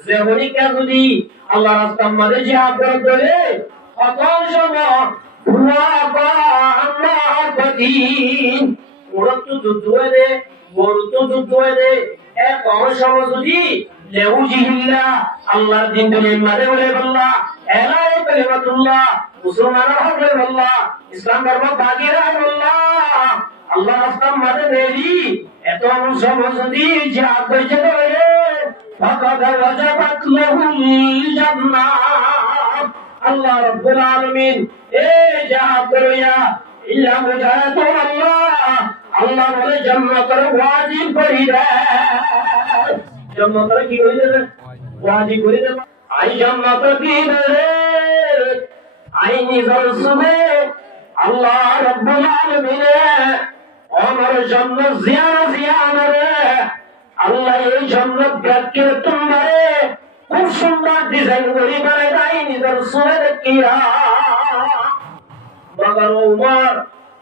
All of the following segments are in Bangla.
যে হরিকা যদি আল্লাহ রাস্তার মধ্যে জিহাদ করে সকল সময় যুদ্ধ হয়ে দে গরু তো যুদ্ধ হয়ে দে এক সময় যদি আল্লাহর দিন মারে বলে বললা এলাই কালিমাতুল্লাহ মুসলমানের হক বলে বললা ইসলাম ধর্ম বাগিরা বললা আল্লাহ রাস্তার মধ্যে নেই এত সময় যদি জিহাদ করেছে রে ফাকাদ ওয়াজাবাত লাহুল জান্নাহ আল্লাহ রাব্বুল আলামিন এই জিহাদ করিয়া ইল্লা মুজাহিদুন আল্লাহ বলে জান্নাতের ওয়াজিব করে দেয় জান্নাতের কি করে দেবে ওয়াজিব করে দেবে আই জান্নাতের কি দেবে আই নিজের সুবে আল্লাহ রাব্বুল আলামিন আমার জান্নাত জিয়ানা রে আল্লাহ এই জান্নাত ব্যাখ্যা তোমারে খুব সুন্দর ডিজাইন করে বানায় দেয় নিজের সুবে দেখিয়া মগর উমর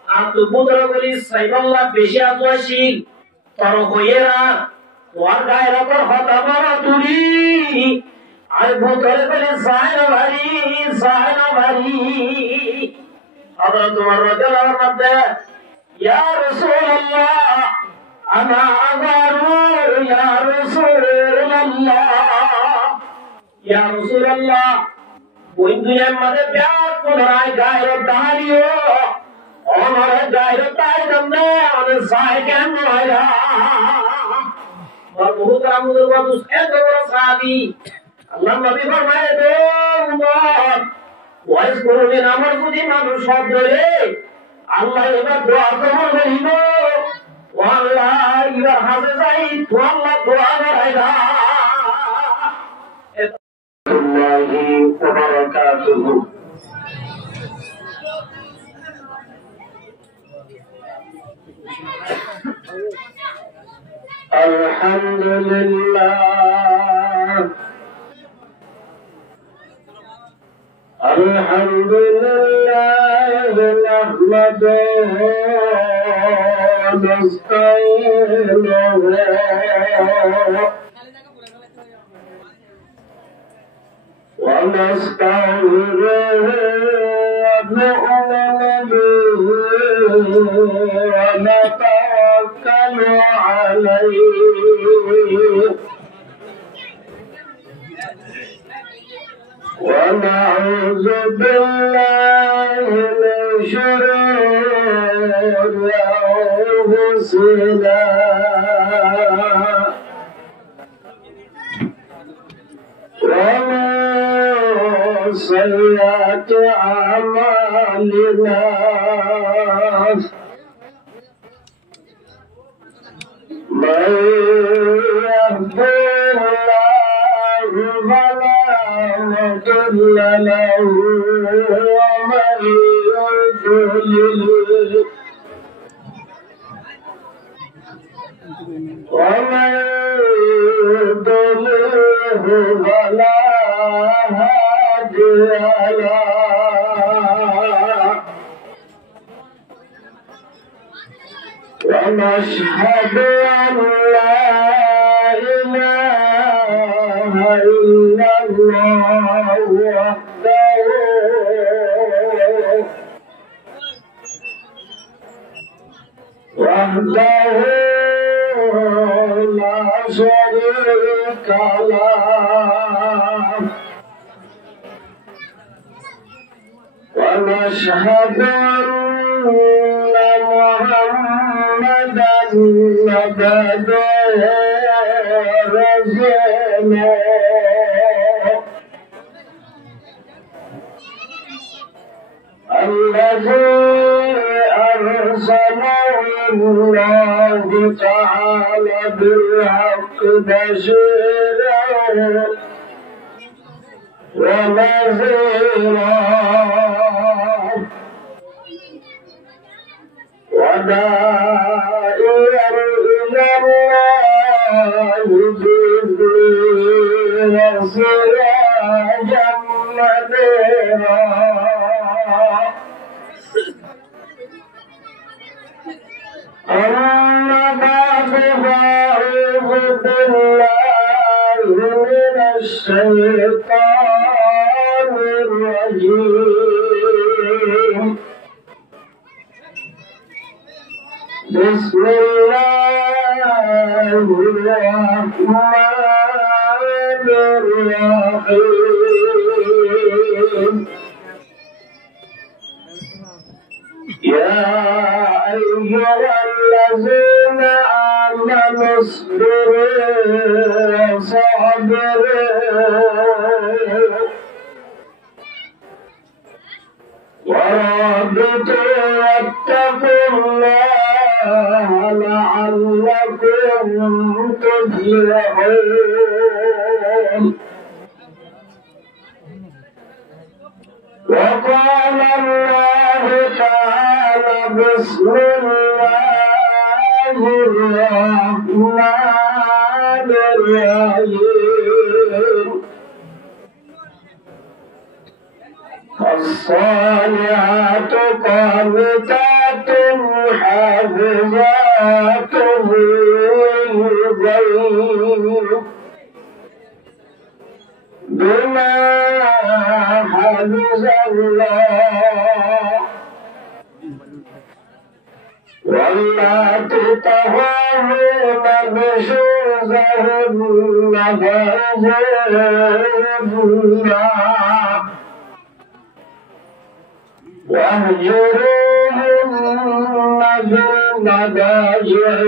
আতু বুদরা বলি সাইবাল্লাহ বেশি আতওয়াশীল তর হইরা তোর গায়ের উপর হতা মারা তুলি আর বুদরে বলি সায়না ভারী আবার তোমার রাজুলার মধ্যে ইয়া রাসূলুল্লাহ আনা আগারু ইয়া রাসূলুল্লাহ ওই দুনিয়ার মধ্যে প্যার কোনায় গায়ের দাঁড়িয়ে আমার গায়ের তাই দমনে আমাদের সায় কেন হইরা আর বহুত আমুদের বাদুস এত বড় সাহাবী আল্লাহ নবী ফরমায় দে উম্মত ওয়াইস করবেন আমার যদি মানুষ সব ধরে আল্লাহ এবার দোয়া কবুল করিব ও আল্লাহ এবার হাজে যাই তো আল্লাহ দোয়া করাইবা আল্লাহু বারাকাতুহু আলহামদুলিল্লাহ নাহমাদুহু ওয়া নাস্তাঈনুহু ونستغفره ونؤمن به ونتوكل عليه ونعوذ بالله من شرور أنفسنا سيئات أعمالنا من يهده الله فلا مضل له ومن يضلل فلا ونشهد أن لا إله إلا الله وحده لا شريك له ونشهد أن محمدا عبده ورسوله الذي أرسله الله تعالى بالحق بشيرا ونذيرا وداعيا إلى الله بإذنه وسراجا منيرا أما بعد فأعوذ بالله من الشيطان الرجيم. بسم الله الرحمن الرحيم. يا أيها الذين آمنوا اصبروا وصابروا ورابطوا واتقوا الله لعلكم تفلحون. وقال الله تعالى بسم الله الرحمن الرحيم. الصالحات قانتات حافظات للغيب بما حفظ الله. واللاتي تخافون نشوزهن فعظوهن واهجروهن في المضاجع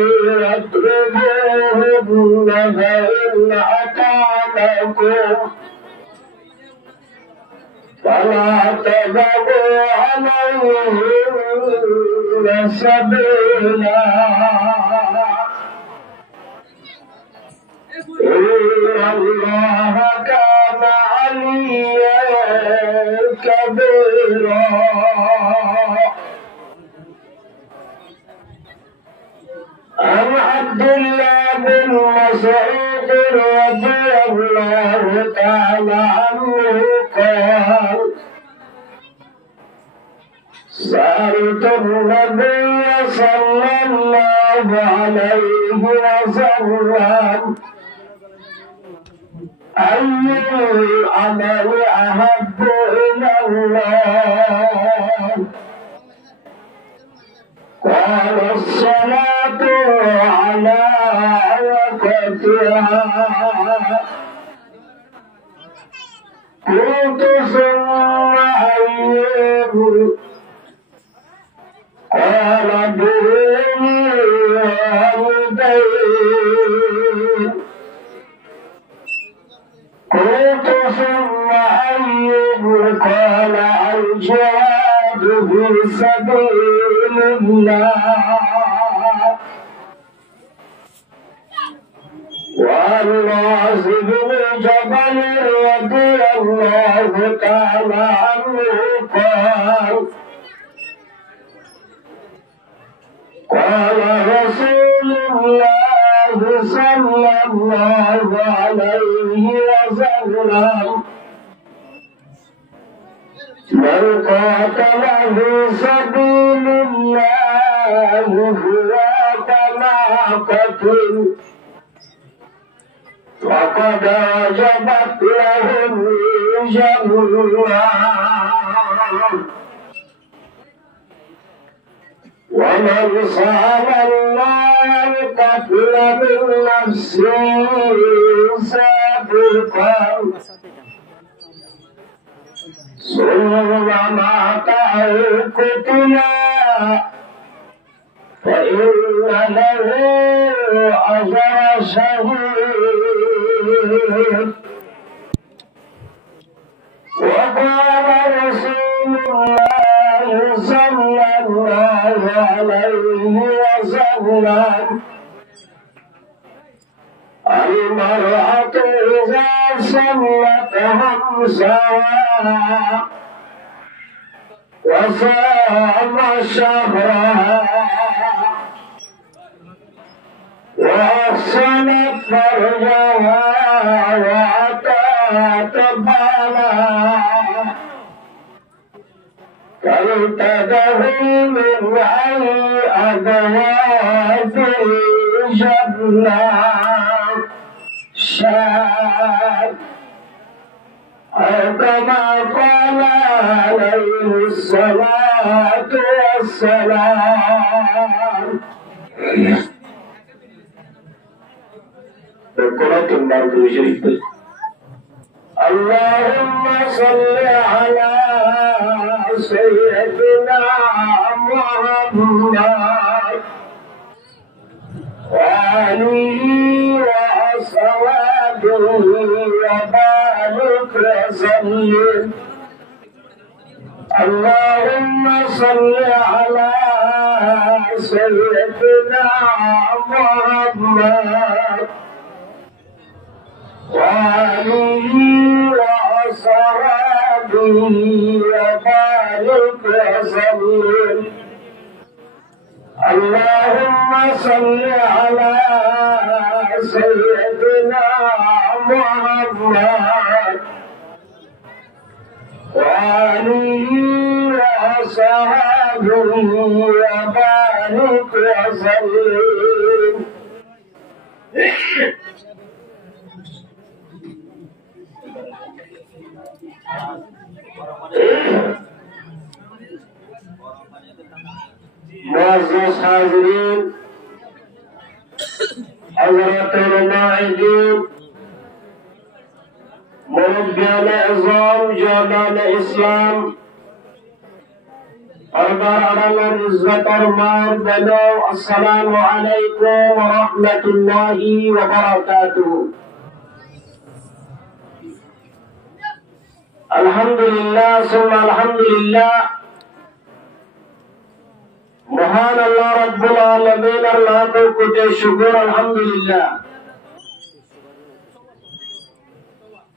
واضربوهن فإن أطعنكم فلا تبغوا عليهن سبيلا إن الله كان عليا كبيرا. عن عبد الله بن مسعود رضي الله تعالى عنه قال سألت النبي صلى الله عليه وسلم أي العمل أحب إلى الله؟ قال الصلاة على وقتها. قلت ثم أيّه؟ قال بر الوالدين. قلت ثم أيّه؟ قال الجهاد في سبيل الله. وعن معاذ بن جبل رضي الله تعالى عنه قال قال رسول الله صلى الله عليه وسلم من قاتل في سبيل الله فهو كما قتل فقد وجبت له الجنة. ومن صام الله القتل من نفسه سابقا ثم مات أو قتل فإن له أجر شهيد. وقال رسول الله صلى الله عليه وسلم المرأة إذا صلت خمسها وصام شهرها وأحسنت فرجها وأتت بالها فلتدخل من أي أبواب الجنة شاءت أو كما قال عليه الصلاة والسلام قرأت المرض شريف اللهم صل على سيدنا محمد وآله وأصحابه وبارك وسلم اللهم صل على سيدنا محمد وآله وأصحابه وبارك وسلم اللهم صل على سيدنا محمد وآله وأصحابه وبارك وسلم معزز حاضرین حضرات علماء مربیان اعظام جانان اسلام اور برادران عزت اور مان بنو السلام علیکم ورحمۃ اللہ وبرکاتہ الحمدللہ ثم الحمدللہ মহান আল্লাহ রাব্বুল আলামিনের লাখো কোটি শুকর আলহামদুলিল্লাহ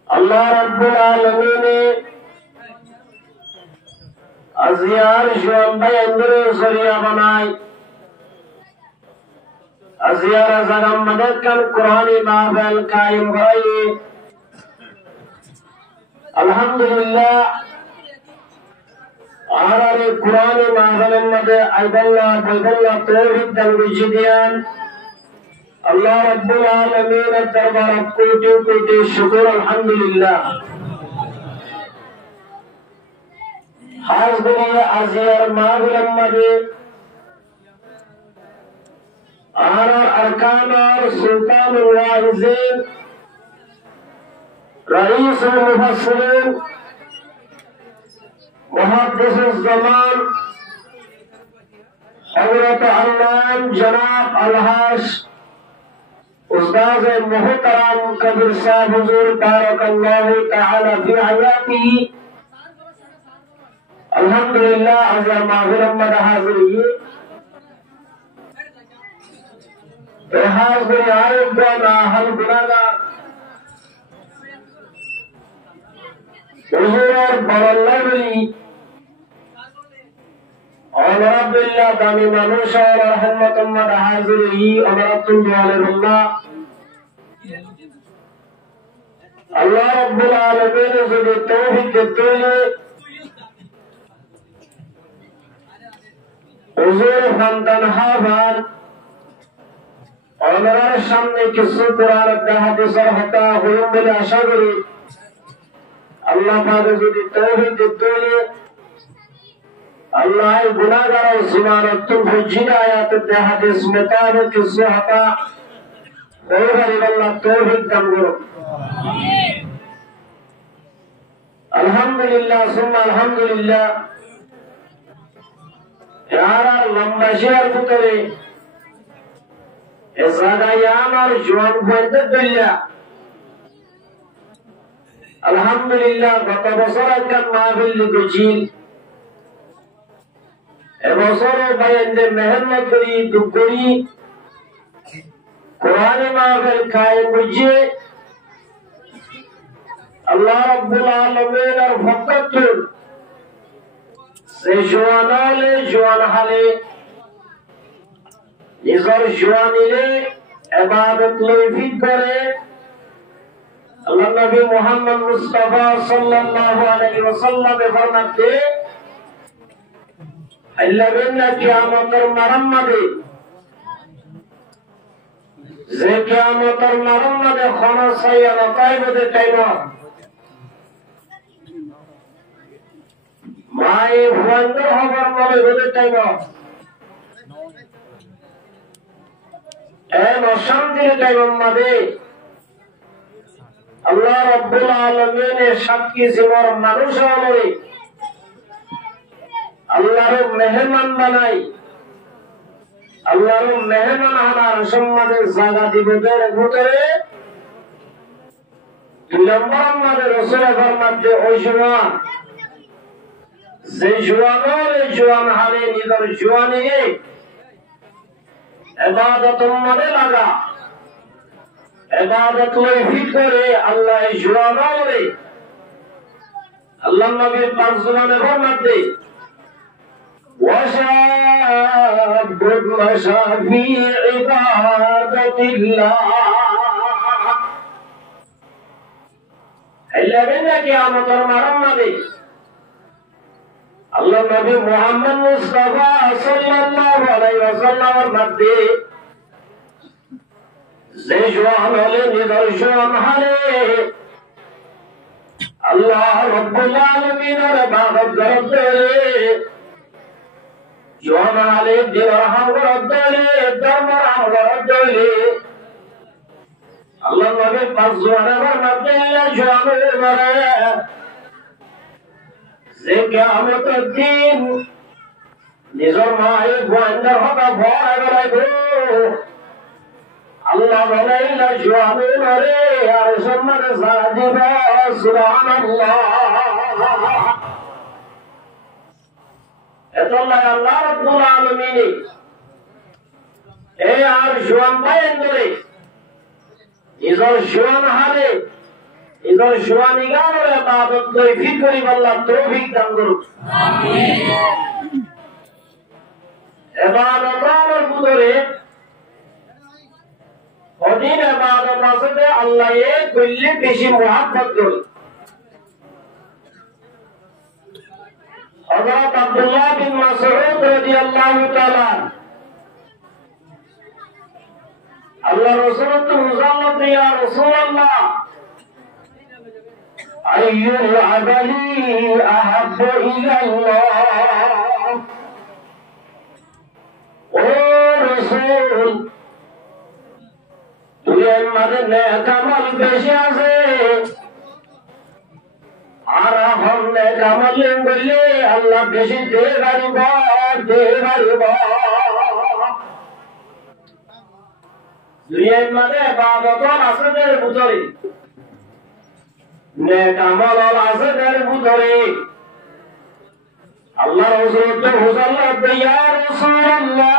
আল্লাহ রাব্বুল আলামিনে আজিয়ার জোয়ানবাই আন্দরে সরিয়া বানাই আজিয়ার জাগাম মদদ কান কুরআনি মাহফিল কায়েম করাই আলহামদুলিল্লাহ आरारे कुरानी माहफिल मदे अल्लाह बल्ला तौहीद दल विजदियान अल्लाह रब्बुल आलमीन दरबार कोटि कोटि शुक्र अल्हम्दुलिल्लाह हाज़िर अज़ियर माहफिल मदे आरार अरकान और सुल्तान वाइज़ीन रईस मुफस्सिरीन मुहद्दिस ज़मान हज़रत अल्लाम जनाब अलहाश उस्ताद मुहतरम कबीर साहब हुजूर बारकल्लाहु तआला फी हयातिही अल्हम्दुलिल्लाह अज़ा माहफिल मद हाज़िरी हाज़िर आरिफ बना हल गुनागा हुजूर बरल्लाही अल्हम्दुलिल्लाह दामी मानुष और रहमत उम्मत हाज़िरी अमरतुल्लाह अल्लाह रब्बुल आलमीन जो तौहीद देते हैं हुजूर फंतनहा बान और सामने किसी कुरान और हदीस और हता हुए बोले आशा करी अल्लाह पाक जो तौहीद देते हैं अल्लाह गुनाहगार और ज़िमानतुल हुज्जिन आयत हदीस मुताबिक किसी हता और अल्लाह तौहीद दम करो अल्हम्दुलिल्लाह सुम्मा अल्हम्दुलिल्लाह यारा लंबा शेर पुतरे ऐसा याम और जुआन बंद बिल्ला अल्हम्दुलिल्लाह गत बছর একখান মাহফিল লিখেছিল এবছরও বায়ানদের মেহনত করি দুঃখ করি কোরআনে মাহফিল কায়েম বুঝে আল্লাহ রাব্বুল আলামিনের ফকতুর সে জওয়ানালে জওয়ান হালে নিজের জওয়ানিলে ইবাদত লইফিক করে আল্লাহ নবী মুহাম্মদ মুস্তাফা সাল্লাল্লাহু আলাইহি ওয়াসাল্লাম ফরমাতে আল্লাহ বিনা কিয়ামতের মারাম্মাদে যে কিয়ামতের মারাম্মাদে খনা সাইয়া নতাইবদে টাইম মাই ভয়ঙ্কর হবার মনে রোদের টাইম অশান্তির টাইম মাঝে আল্লাহ রাব্বুল আলামিনের সাক্ষী জীবন মানুষ হলে আল্লাহর মেহমান বানাই আল্লাহর মেহমান হওয়ার সম্মানের জায়গা দিবদের ভিতরে 2 নম্বর আমাদের রাসূলের ফরমাতে ওই জওয়ান যে জওয়ান হালে নিজের জওয়ানিকে ইবাদতের মধ্যে লাগা ইবাদত লইফি করে আল্লাহ জওয়ান হলে আল্লাহর নবীর পাঁচ জওয়ানের ফরমাতে وشاب مشى في عبادة الله إلا قيامة المرمى الله نبي محمد مصطفى صلى الله عليه وسلم المدي زيجوان لنذر جوان حلي الله رب العالمين رباغت ذرب جوان علي درهم ردلي درهم ردلي الله نبي قصوانا ورمضي جوان مرة زي قيامة الدين نزر ماي بواندر هذا بوار بلايبو الله بلايلا جوان مرة يا رسول مرة سبحان الله এতল্লাহ আল্লাহ রাব্বুল আলামিন এই আর জওয়ান বাইন ধরে নিজের জওয়ান হালে নিজের জওয়ানি গানের ইবাদত করি করি আল্লাহ তৌফিক দান করুন আমিন ইবাদতের ভিতরে অধীন ইবাদত আছে আল্লাহ এর কইলে বেশি মহব্বত করে حضرت عبد الله بن مسعود رضي الله تعالى الله رسول الله يا رسول الله أي العمل أحب إلى الله او رسول তুই আমাদের নেক আমল বেশি আছে আর हमने আমল বললে আল্লাহ বেশি দে পারিব দুনিয়ার মধ্যে ইবাদত আসদের ভিতরে নেক আমল আসদের ভিতরে আল্লাহ রাসূল তো হুজুর ইয়া রাসূলুল্লাহ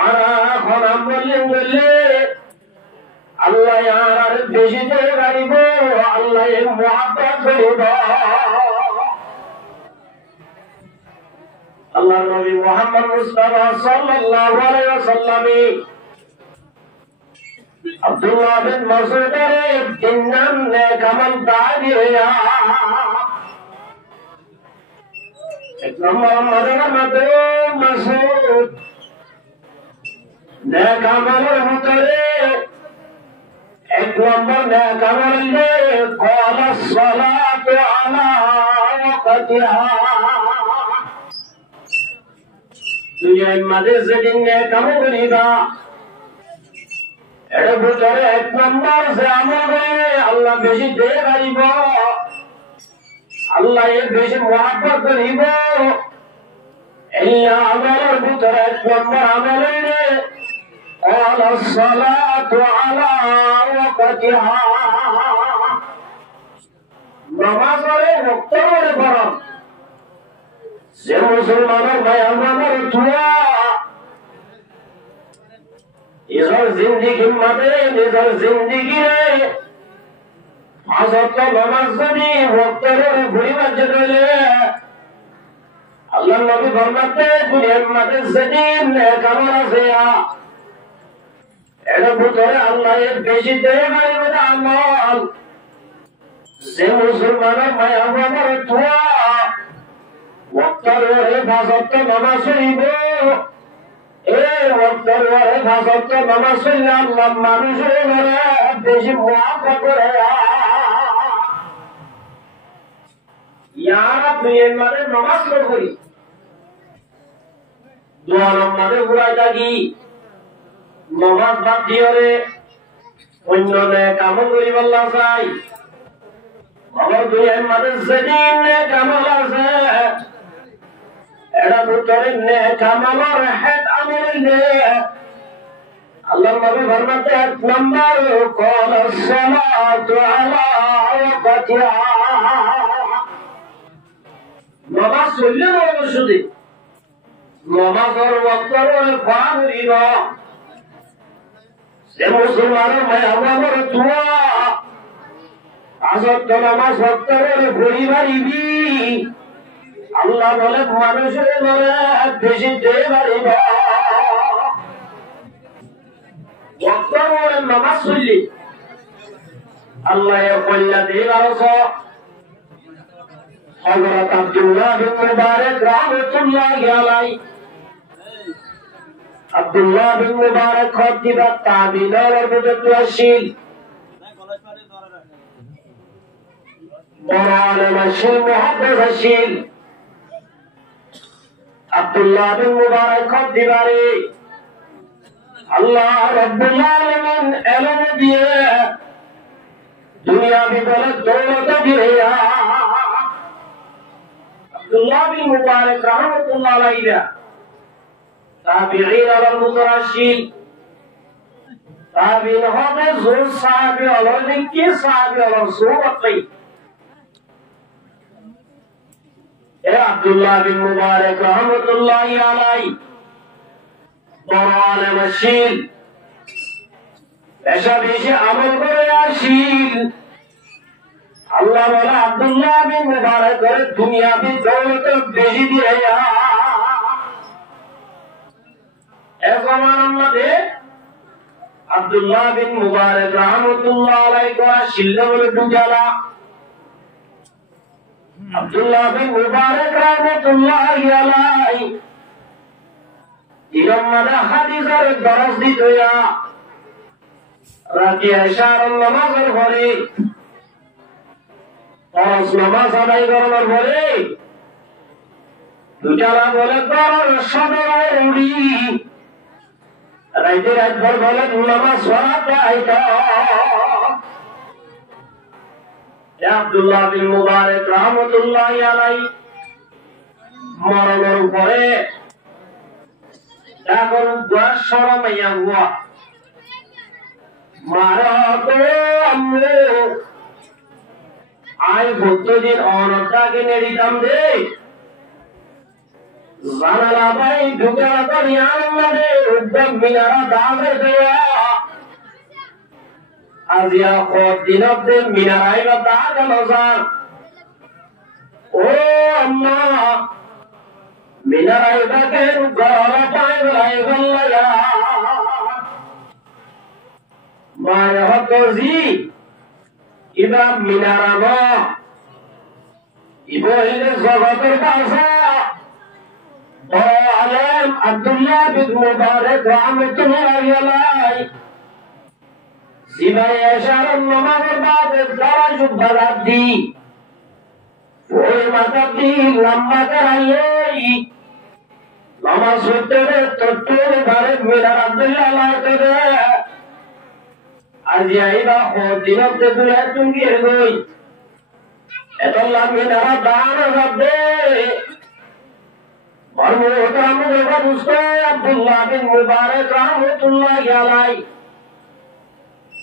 আর আমল বললে আল্লাহ আর বেশি দে পারিব আল্লাহ মুহাব্বত করিব আল্লাহর নবী মুহাম্মদ মুস্তাফা সাল্লাল্লাহু আলাইহি ওয়াসাল্লাম আব্দুল্লাহ বিন মাসউদের তিনজন নেক আমল দাঁড়িয়ে এক নম্বর মদে মাসউদ নেক আমলের ভিতরে এক নম্বর নেক আমল قال الصلاة على وقتها দুনিয়ার মাঝে যেদিন নেক আমল করিবা এর ভিতরে এক নম্বর যে আমল আল্লাহ বেশি দে পারিব আল্লাহ এর বেশি মুহাব্বত করিব এই আমলের ভিতরে এক নম্বর আমল قال الصلاة على وقتها নামাজের ওয়াক্তের পড়া যে মুসলমানের ভাই আমাদের দোয়া নিজের জিন্দেগির মধ্যে নিজের জিন্দেগিরে আজকে নামাজ যদি ওয়াক্তের ঘুরিবার জন্য আল্লাহ নবী ফরমাতে দুনিয়ার মধ্যে যেদিন কেমন আছে এর ভিতরে আল্লাহ এর বেশি দেয় আমল যে মুসলমানের ভাই আমার দোয়া ওয়াক্তের হেফাজত নামাজ পড়িব এই ওয়াক্তের হেফাজত নামাজ পড়লে আল্লাহ মানুষের বেশি মুহাব্বত করে ইয়ারা দুইয়ের মাঝে নামাজ পড়ি, দোয়া নম্বরে ঘুরাই থাকি, নামাজ বাদ দিয়ে অন্য কামল করি বললা চাই। আমার দুইয়ের মাঝে যেদিন কামল আছে এটা ভিতরে কামলের হেড আমল আল্লাহ নবী ফরমাতে এক নাম্বার কল সালাতু আলা ওয়াক্তিহা, নামাজ চললে বলবো শুধু নামাজের ওয়াক্তের পাবি না। সে মুসলমানের ভাই আমার দোয়া আসর তো নামাজ ওয়াক্তের পরিবারিবি আল্লাহ বলে মানুষের মনে বেশি দিয়ে পারিব। ওয়াক্তের নামাজ চললি আল্লাহ কল্যাণ দিয়ে বারোশ হযরত আব্দুল্লাহ বিন মুবারক রাহমাতুল্লাহি আলাইহি, আব্দুল্লাহ বিন মুবারক খতিব তাবিঈনের বুজুর্গশীল বড় আলেমশীল মুহাদ্দিসশীল আব্দুল্লাহ বিন মুবারক খতিবারে আল্লাহ রাব্বুল আলামিন এলম দিয়ে দুনিয়া বিবরত দৌলত দিয়ে আব্দুল্লাহ বিন মুবারক রাহমাতুল্লাহ আলাইহি তাবিঈন আর মুতারাশিল তাবিঈন হবে জোর সাহাবী আলাইহি কি সাহাবী আলাইহি সুবহানাল্লাহ। এ আব্দুল্লাহ বিন মুবারক রাহমাতুল্লাহ আলাইহি বড় আলেমশীল, পেশা বেশি আমল করে আসিল। আল্লাহ বলে আব্দুল্লাহ বিন মুবারক করে দুনিয়াবি দৌলত বেশি দিয়ে আব্দুল্লাহ বিন মুবারক রাহমাতুল্লাহ আলাইহি করা শিল্লা বলে দুজালা। আব্দুল্লাহ বিন মুবারক রাহমাতুল্লাহ আলাইহি ইমামে হাদিসের দরস দিত রাতে ইশার নামাজের পরে ফরজ নামাজ আদায় করার পরে দুজালা বলে করার সদরে উড়ি রাইতে রাতভর বলে নামাজ পড়াতে আইতা। আব্দুল্লাহ বিন মুবারক রাহমাতুল্লাহ আলাইহি মরণের পরে এখন দোয়া শরমাইয়া হুয়া মারা তো আম্মু আই ভক্তদের অনটাকে নেড়িতাম দে জানালা ভাই ঢুকে করি আনন্দে উদ্যোগ মিনারা দাঁড়ে দেয়া আজিয়া দিনতে মিনারাই বা দাঁড়ে নজার ও আম্মা মিনারাই তাকে গলা পায় বেড়াই বললা মায় হতজি ইবা মিনারাম ইবহিলে জগতের পাশা আলেম আব্দুল্লাহ বিন মুবারক রাহমাতুল্লাহি আলাইহি সিবাই ইশারার নামাজের বাদে যারা জুববাদ দি ওই মাথা দি লম্বা করাই নামাজ পড়তে তত্ত্বের ঘরে মিনার আব্দুল্লাহ আলাইহি আজ আইবা দিনতে দুনিয়া চুঙ্গি গই এতলা মিনারা দান হবে আব্দুল্লাহ বিন মুবারক রাহমাতুল্লাহি আলাইহি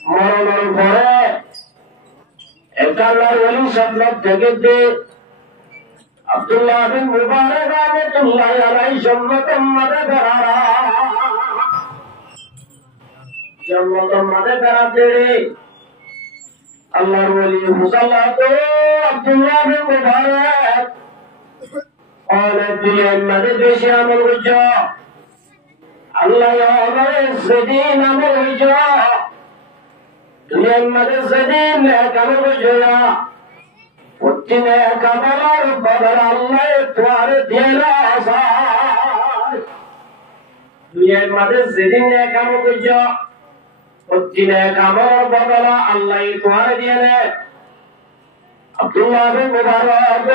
মরণের পরে একটা আল্লাহর ওলি সাল্লাল্লাহু থেকে আব্দুল্লাহ বিন মুবারক রাহমাতুল্লাহি আলাইহি জান্নাতের মধ্যে বেড়ারা জান্নাতের মধ্যে বেড়াতে আল্লাহর ওলি মুসাল্লাত আব্দুল্লাহ বিন মুবারক অনেক দুনিয়ার মধ্যে বেশি আমল হইছ আল্লাহ আমারে সেদিন আমল হইছ দুনিয়ার মধ্যে সেদিন আমল হইছ না প্রতিদিনে কামার বদল আল্লাহ তোমার দিলা আসার দুনিয়ার মধ্যে সেদিন আমল হইছ প্রতিদিনে কামার বদল আল্লাহ তোমার দিলে আব্দুল্লাহ বিন মুবারক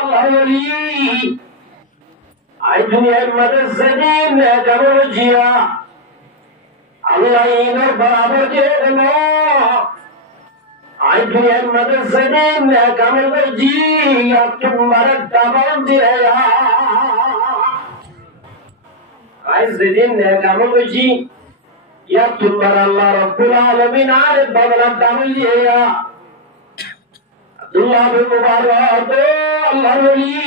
আল্লাহর ওলি আই দুনিয়ার মধ্যে সেদিন কারো জিয়া আল্লাহ ইনের বরাবর যে দেন আই দুনিয়ার মধ্যে সেদিন কামল জি তোমার দামান দিয়ে আই সেদিন কামল জি ইয়া তোমার আল্লাহ রাব্বুল আলামিন আর বদলা দামান দিয়ে আব্দুল্লাহ বিন মুবারক আল্লাহর ওলি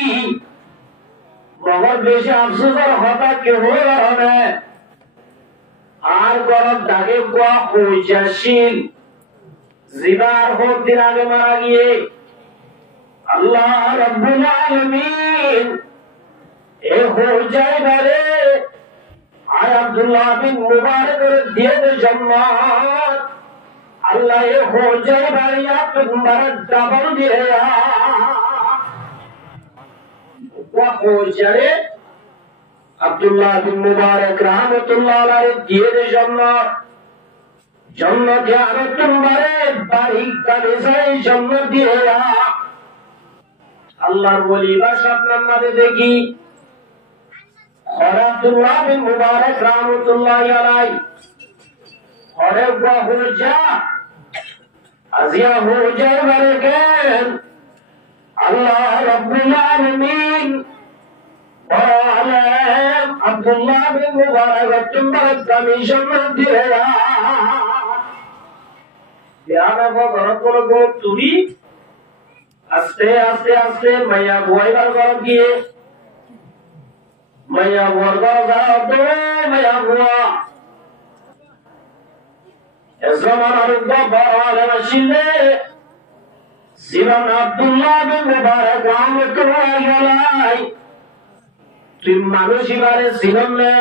बहुत বেশি আফসোসের কথা কেউ হবে আর গরব দাগে গোয়া পৌঁছাশীল জিবার হোক দিন আগে মারা গিয়ে আল্লাহ রাব্বুল আলামিন এ হোজাই বারে আর আব্দুল্লাহ বিন মুবারকের দিয়ে দে জান্নাত আল্লাহ এ হোজাই বারে আপনার ডাবল দিয়ে পৌঁছারে আব্দুল্লাহ বিন মুবারক রাহমাতুল্লাহ আলাইহি দিয়ে দে জান্নাত জান্নাতে আরো তোমারে বাড়ি কানিসাই জান্নাত দিয়ে আল্লাহর ওলি বা আপনার মাঝে দেখি আব্দুল্লাহ বিন মুবারক রাহমাতুল্লাহ আলাইহি হরে হুজা আজিয়া হুজা বারেকেন আল্লাহ রাব্বুল আলামিন আলাম আব্দুল্লাহ বিন মুবারক তোমার দামি জান্নাত দিয়ে ইয়ানা বড় বড় তুরি আস্তে আস্তে আস্তে মাইয়া বুয়াইবার ঘর গিয়ে মাইয়া বুয়ার ঘর যাও তো মাইয়া বুয়া এজমান আরুদ্দা বড় আলেম আসিলে সিরান আব্দুল্লাহ বিন মুবারক রাহমাতুল্লাহ আলাইহি তুই মানুষ ইবারে সিনলে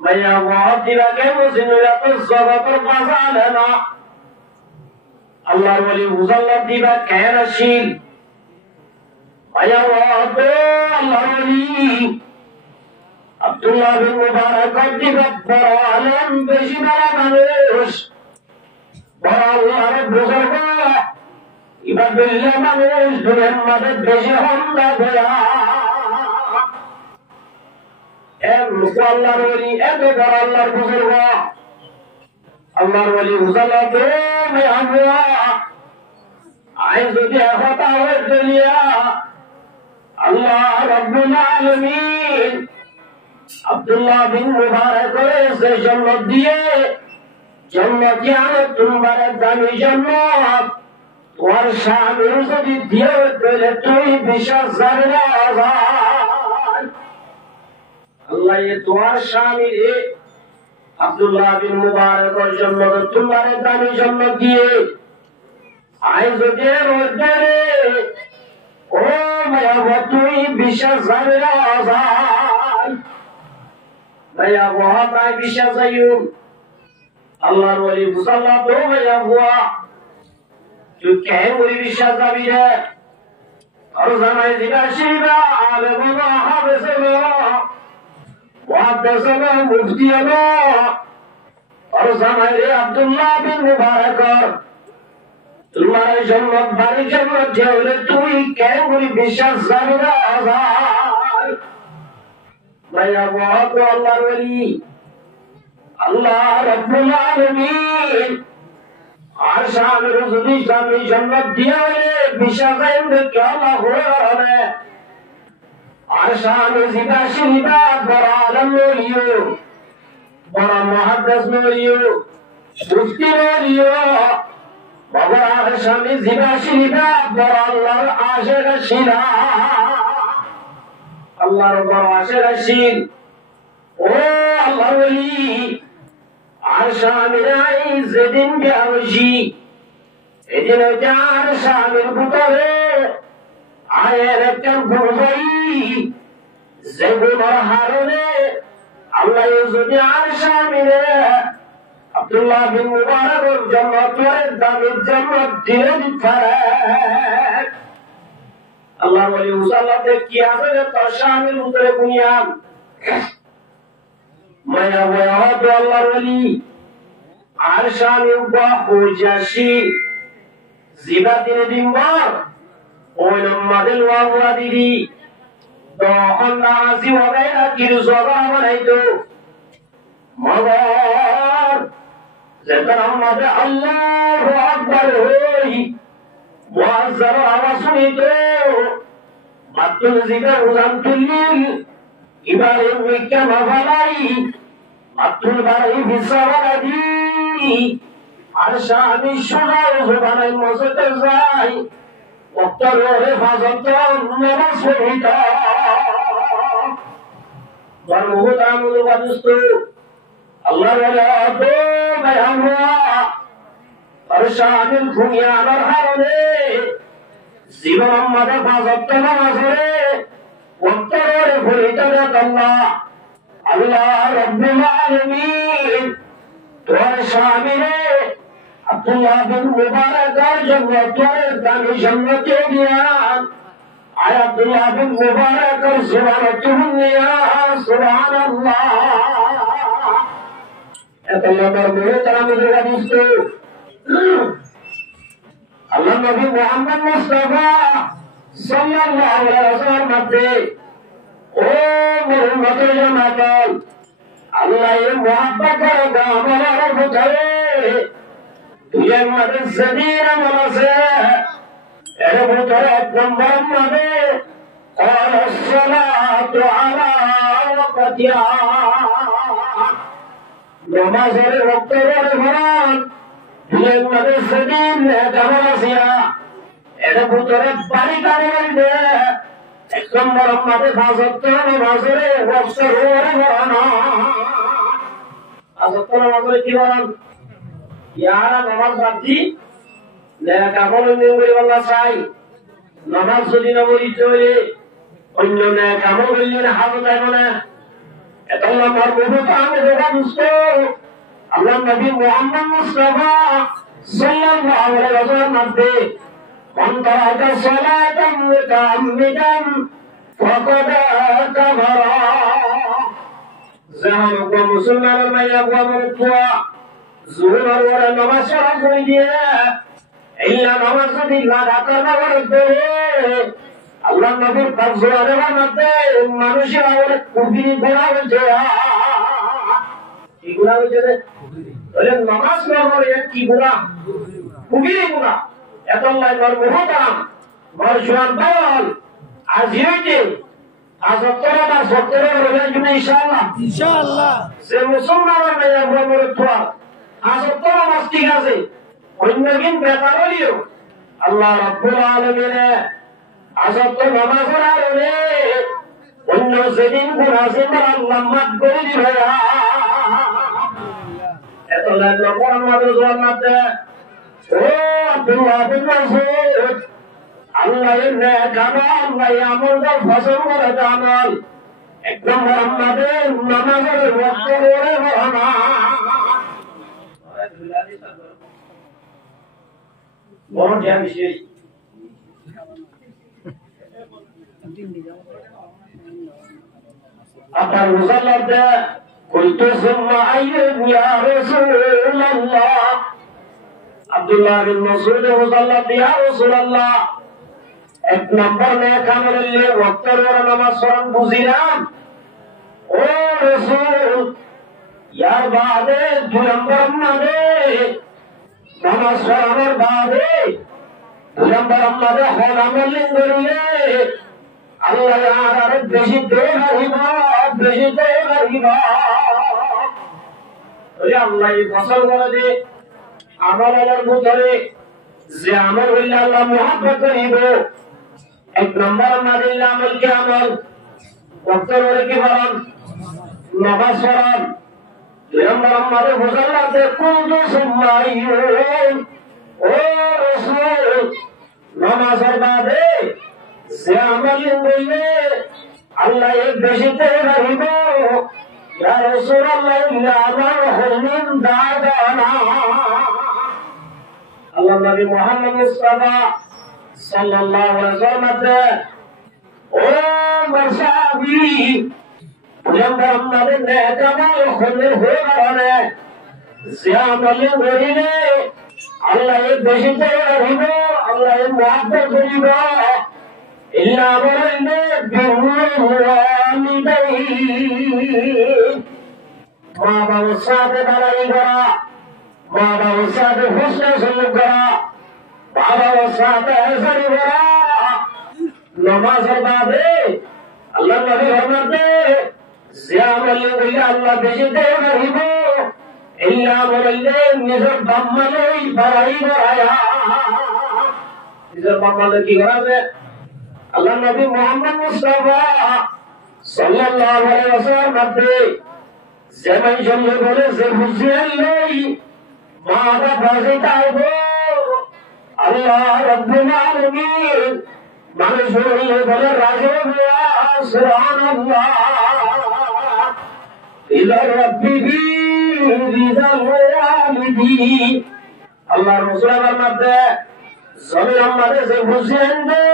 মাইয়া বুয়া দিবাকে মুসিনুরা তো সবাতর পাসালে না আল্লাহর ওলি মুজাল্লা দিবা কেন আসিল মাইয়া বুয়া তো আল্লাহর ওলি আব্দুল্লাহ বিন মুবারক দিবা বড় আলেম বেশি বড় মানুষ বড় আল্লাহর বুজুর্গ এবার বললে মানুষ দুনিয়ার মাঝে বেশি হন্দা দেয়া আল্লাহর ওলি এত বড় আল্লাহর বুজুর্গ আল্লাহর ওলি মুজাল্লা তো মেহাবুয়া আই যদি হতা হয়ে চলিয়া আল্লাহ রাব্বুল আলামিন আব্দুল্লাহ বিন মুবারক সে জান্নাত দিয়ে জান্নাত আর তোমার দামি জান্নাত তোমার স্বামী যদি দিয়ে দিলে তুই বিশ্বাস জানলা আল্লাহ এ তোমার স্বামী রে আব্দুল্লাহ বিন মুবারকের জন্য তোমার দামি জান্নাত দিয়ে আই যদি রোজে ও মায়া তুই বিশ্বাস জানলা মায়া ওয়া তাই বিশ্বাস আইও আল্লাহর ওলি মুসাল্লা তো মায়া ওয়া তুই কে ওই বিশ্বাস যাবি রে আর জানাই দিবা শিবা আলে বাবা হবে সলো ওয়াদে সলো মুফতি আলো আর জানাই রে আব্দুল্লাহ বিন মুবারক তোমার জান্নাত বাড়ি জান্নাত যেলে তুই কে ওই বিশ্বাস যাবি রে মায়া ওয়া তো আল্লাহর ওলি আল্লাহ রাব্বুল আলামিন আর শামের যদি স্বামী জান্নাত দিয়ে বিশ্বাসের দেখে আল্লাহ হবে আর শামে জিবা শিবা বড় আলম নলিও বড় মুহাদ্দিস নলিও মুফতি নলিও বাবা আর শামে জিবা শিবা বড় আল্লাহর আশিক শিলা আল্লাহর বড় আশিক শিল ও আল্লাহর ওলি আর শামিরাই যেদিন যাওছি এদিন যার স্বামীর ভিতরে আয়ের একটা গুরবাই যে গুণার হারণে আল্লাহ যদি আর স্বামীরে আব্দুল্লাহ বিন মুবারকের জান্নাতের দামি জান্নাত দিয়ে দিতে আল্লাহর ওলি মুসাল্লাতে কি আছে যে তার স্বামীর ভিতরে বুনিয়াদ মায়া ওয়া তো আল্লাহর ওলি আর শামী ওয়া হুজাশি জিবা দিনে দিনবার ওই নম্বরের ওয়াবুয়া দিদি তখন না হাসি হবে না কিরু সবা বানাইতো মগর যেটা আমাদের আল্লাহু আকবার হই মুয়াজ্জার আওয়াজ শুনিতো মাতুল জিবা উজান তুলিল ইবারে মিকা মাফালাই মাতুল বাড়ি বিসাবাদি আর শামি শোনাও জবানাই মসজিদে যাই উত্তরে ফাজত নামাজ পড়িতা বরমুহুত আমল বাদুস্তু আল্লাহ ওয়ালা তো মায়ামা আর শামিল খুনিয়ার হারনে জীবন আমাদের ফাজত নামাজে উত্তরে পড়িতা আল্লাহ আল্লাহ রাব্বুল আলামিন তোর শামিলে আব্দুল্লাহ বিন মুবারকের জন্য তোর দামি জান্নাতে দিয়ান আর আব্দুল্লাহ বিন মুবারকের সুবহানাল্লাহ নিয়া সুবহানাল্লাহ এত নম্বর মুহতারাম হাদিস তো আল্লাহ নবী মুহাম্মদ মুস্তাফা সাল্লাল্লাহু আলাইহি ওয়াসাল্লাম মধ্যে ও মুহাম্মদের জামাত আল্লাহ এর মুহাব্বত করে আমাদের বুঝায়ে তুই আমাদের সদীর আমলছে এর ভিতরে এক নম্বর মানে قال الصلاة على وقتها নামাজের ওয়াক্তের ভরান তুই আমাদের সদীর আমলছে এর ভিতরে বাড়ি কারণে এক নম্বর আমাদের ফাজত নামাজের ওয়াক্তের ভরান ফাজত নামাজের কি ভরান ইয়ারা নামাজ বাদি নেক আমল নিয়ে আল্লাহ চাই নামাজ যদি না পড়ি চলে অন্য নেক আমল নিয়ে হাজত হয় না এটা আল্লাহ মারবুত আমল বাদুস্ত আল্লাহ নবী মুহাম্মদ মুস্তাফা সাল্লাল্লাহু আলাইহি ওয়াসাল্লাম মধ্যে মান তারাকা সালাতান মুতাআম্মিদান ফাকাদ কাফারা জাহান ওয়া মুসলমানের মাইয়া ওয়া মুতওয়া zuhur আর নামাজ পড়া কই দিয়ে ইল্লা নামাজ যদি লাগাতার নামাজ পড়ে আল্লাহ নবীর ফজরের মধ্যে মানুষের আওয়াজ কুফরি গোনা হচ্ছে কি গোনা হচ্ছে রে বলে নামাজ না পড়ে কি গোনা কুফরি গোনা এত আল্লাহ বড় মহতারাম বড় জোয়ান বল আজ হইছে আজ তোরা সত্তরের রোজা জুনে ইনশাআল্লাহ সে মুসলমানরা মেয়ে বড় তোয়া আসত্তর নামাজ ঠিক আছে অন্য দিন বেকার হলিও আল্লাহ রাব্বুল আলামিন আসত্তর নামাজের আরে অন্য সেদিন গুনাহ সেদিন আল্লাহ মাফ করে দিবে এত লাগলো আমাদের জান্নাতে ও আব্দুল্লাহ বিন মাসউদ আল্লাহ এর নেক আমল আমলটা ফসল করে আমল এক নম্বর আমাদের নামাজের ওয়াক্তের ওরে বহানা বড় জ্ঞান সেই আপনার মুসাল্লাতে কুলতু সুম্মা আইয়ুন ইয়া রাসূলুল্লাহ আব্দুল্লাহ বিন মাসউদ মুসাল্লাতে ইয়া রাসূলুল্লাহ এক নম্বর নেক আমলে ওয়াক্তের ওরে নামাজ পড়ান বুঝিলাম ও রাসূল ইয়ার বাদে দুই নম্বর মানে নামাজ পড়ানোর বাদে দুই নম্বর আমাদের হল আমল করিলে আল্লাহ আর বেশি দেবা ওই আল্লাহ ফসল করে যে আমলের ভিতরে যে আমল হইলে আল্লাহ মহব্বত করিব এক নম্বর আমাদের আমল কি আমল বক্তব্য কি বলেন নামাজ পড়ান দুই নম্বর আমাদের মুসল্লাতে কুলতু সুম্মা আইয়ুন ও রাসূল নামাজের বাদে যে আমল হইলে আল্লাহ এর বেশিতে রাখিব ইয়া রাসূলুল্লাহ ইল্লা আমার হলিন দাদানা আল্লাহ নবী মুহাম্মদ মুস্তাফা সাল্লাল্লাহু আলাইহি ওয়াসাল্লাম ও মাসাবি যখন আমাদের নেক আমল খলিল হয়ে গেলে যে আমল করিলে আল্লাহ এর বেশিতে রাখিব আল্লাহ মহব্বত করিব ইল্লা বললে বিওয়ালিদাইন মা বাবার সাথে লড়াই করা মা বাবার সাথে হুসনে সুলুক করা মা বাবার সাথে এহসানি করা নামাজের বাদে আল্লাহ নবী ফরমাতে জিয়ামল কইলে আল্লাহ বেশি দেয় করিব ইল্লা বললে নিজের বাম্মালেই বাড়াই বাড়ায়া নিজের বাম্মালে কি করাবে আল্লাহ নবী মুহাম্মদ মুস্তাফা সাল্লাল্লাহু আলাইহি ওয়াসাল্লাম মধ্যে যেমন জন্য বলে যে বুঝিয়ালেই মা বাবা যেটাইবো আল্লাহ রাব্বুল আলামিন মানুষ হইলে বলে রাজে সুবহানাল্লাহ ইলা রাব্বিহি রিদাল ওয়ালিদি আল্লাহর রাসূলের মধ্যে জমিন আমাদের যে বুঝেন দে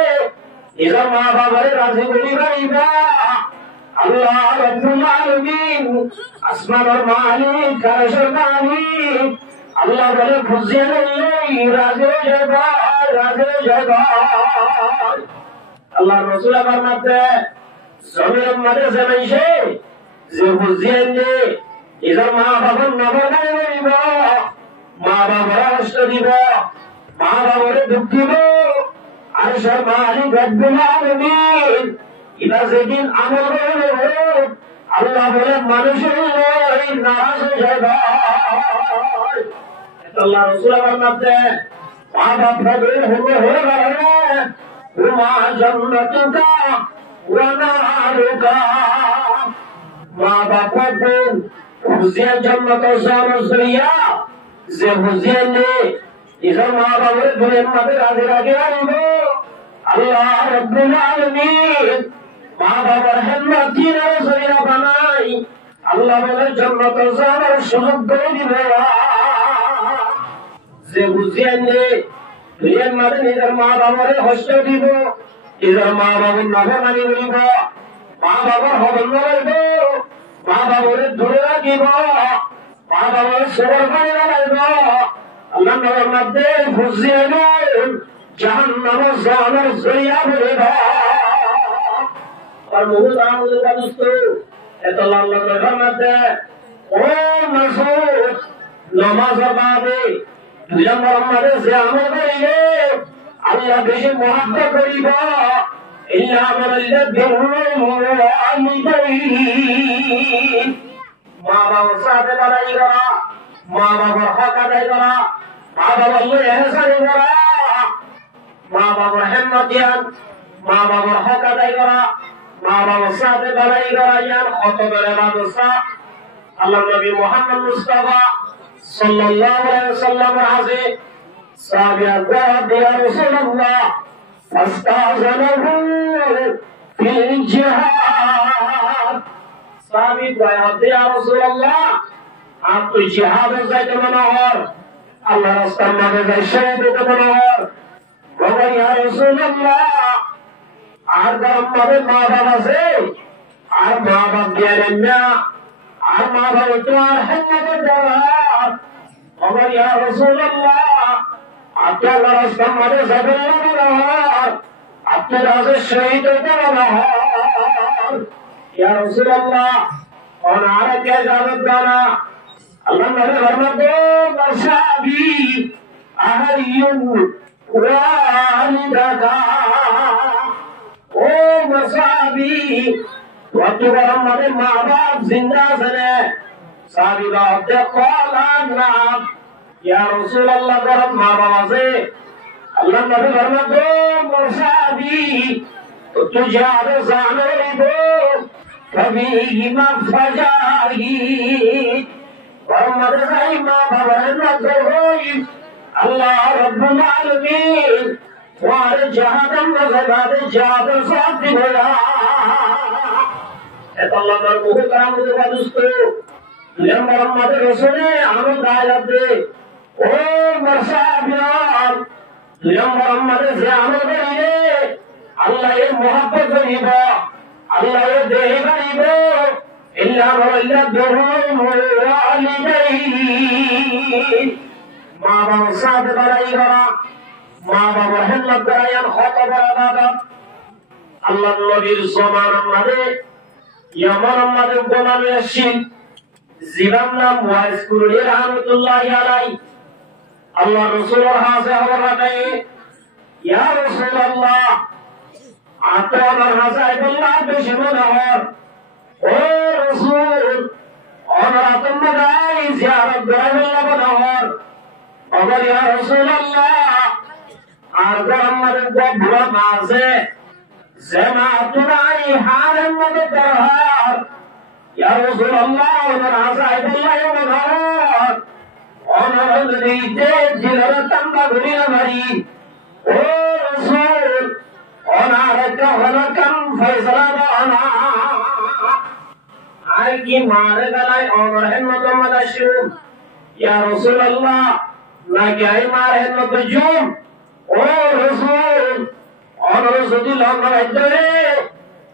ইলা মা বাবার রাজি করিবা আল্লাহ রাব্বুল আলামিন আসমানের মালিক আরশের মালিক আল্লাহ বলে বুঝেন এই রাজে জগা আল্লাহর রাসূলের মধ্যে জমিন আমাদের জানাইছে যে বুঝেন দে ইলা মা বাবার নবনাই করিব মা বাবার কষ্ট দিব মা বাবার দুঃখ দিব আরশের মালিক রব্বুল আলামিন ইলা যেদিন আমল করবে আল্লাহ বলে মানুষের এই নারাজ হয়ে যায় আল্লাহ রাসূলের মধ্যে মা বাবার হয়ে গেল ওয়া জান্নাতুকা ওয়া নারুকা মা বাবার খুশিয়া জান্নাত জামসরিয়া যে বুঝিয়ে ইসা মা বাবার দুনিয়ার মধ্যে রাজি রাখে আনব আল্লাহ রাব্বুল আলামিন মা বাবার হেম্মতি রাসূলিয়া বানাই আল্লাহ বলে জান্নাত যাওয়ার সুযোগ করে দিবে যে বুঝিয়ে দুনিয়ার মধ্যে নিজের মা বাবার কষ্ট দিব নিজের মা বাবার নাফরমানি করিব মা বাবার হবন করব মা বাবার দূরে রাখিব মা বাবার সবর করে রাখব আল্লাহ নবীর মধ্যে বুঝিয়ে জাহান্নাম জানার জরিয়া বলিব আর মুহুদ আমাদের দোস্ত এত আল্লাহ নবীর মধ্যে ও মাসুদ নামাজ বাদে দুই নম্বরে যে আমল করিলে আল্লাহ বেশি মহব্বত করিব ইল্লা বললে বিওয়ালিদাইন মা বাবার সাথে লড়াই করা মা বাবার হক আদায় করা মা বাবার এহসানি করা মা বাবার হিম্মত দিয়ান মা বাবার হক আদায় করা মা বাবার সাথে লড়াই করা ইয়ান কত বড় বাদশা আল্লাহ নবী মুহাম্মদ মুস্তাফা সাল্লাল্লাহু আলাইহি ওয়াসাল্লাম হাজি সাহাবিয়া قال يا رسول الله فاستأذنه في الجهاد সাহাবী قال يا رسول الله आप तो जिहाद जाते मनोहर अल्लाह रास्ता में जाए शहीद होते मनोहर बोले या रसूल अल्लाह আর আমাদের মা বাবা আছে আর মা বাবা দিয়ারেন না আর মা বাবা তো আর হেল্লাতে দেওয়ার बोले या रसूल अल्लाह आपके अल्लाह रास्ता में जाते मनोहर आपके रास्ते शहीद होते मनोहर या रसूल अल्लाह और आरा क्या इजाजत दाना अल्लाह मेरे घर में दो बरसाबी अहरियुन वालिदका ओ बरसाबी वक्त पर हमारे माँ बाप जिंदा सने साबी बाप कौला नाम या रसूल अल्लाह कर माँ बाबा से अल्लाह मेरे घर में दो बरसाबी तो तुझे आदे जाने दो कभी हिम्मत फजाई मोहम्मद साईं माँ बाबा नजरोई अल्लाह रब्बुल आलमीन तुम्हारे जहादम नजराते जहाद साथ दिया ऐ तो अल्लाह पर मुझे काम मुझे बादुस्तो ये मोहम्मद रसूले आनंद आया दे ओ मरसाबियान ये मोहम्मद से आनंद करिए अल्लाह ये मोहब्बत करीबा अल्लाह ये देह करीबो इल्ला वल्ला बिहुम वालिदैन मां बाप साथ लड़ाई करा মা বাবার হেলমত করাইয়ান কত বড় বাবা আল্লাহ নবীর জমানার মাঝে ইয়ামানের মাঝে গোলামে আসেন জিরাম নাম ওয়াইস কুরনি রাহমাতুল্লাহি আলাইহি আল্লাহ রাসূলের হাতে হওয়াতে ইয়া রাসূলুল্লাহ আপনার হাসাইবুল্লাহ বেশি মনে হয় ও রাসূল আমরা তোমাদের জিয়ারত করাইবুল্লাহ মনে হয় আবার ইয়া রাসূলুল্লাহ আর আমাদের বুড়া মাঝে জামাতুনাই হারের মধ্যে দরহার ইয়া রাসূলুল্লাহ আমরা হাসাইবুল্লাহ মনে হয় আমরা দিতে জিলার তাম্বা ঘুরিয়ে মারি ও রাসূল অনারক হলকম ফয়সালা বানা আর কি মার গলায় ওমর হেমত মদাশু ইয়া রাসূলুল্লাহ নাকি আই মার হেমত জুম ও রাসূল ওমর যদি লম্বা ধরে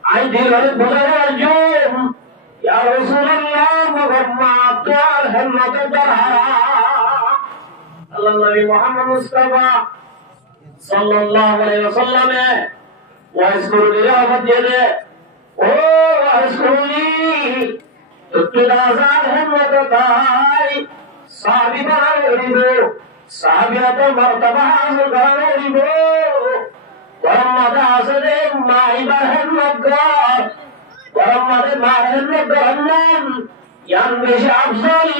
আই দিলরে বুঝার জুম ইয়া রাসূলুল্লাহ মুহাম্মদ তোর হেমত দরহারা আল্লাহ নবী মুহাম্মদ মুস্তাফা সাল্লাল্লাহু আলাইহি ওয়াসাল্লামে ওয়াইসকুরুনি রহমত দিয়ে ও ওয়াইসকুরুনি তুদাজার হেমত তাই সাহাবী বানাইব সাহাবিয়াত মারতাবা হাসিল করাইব ওয়াম্মাদা আসলে মাইবার হেমত কর ওয়াম্মাদা মার হেমত করলাম ইয়ান বেশি আফজল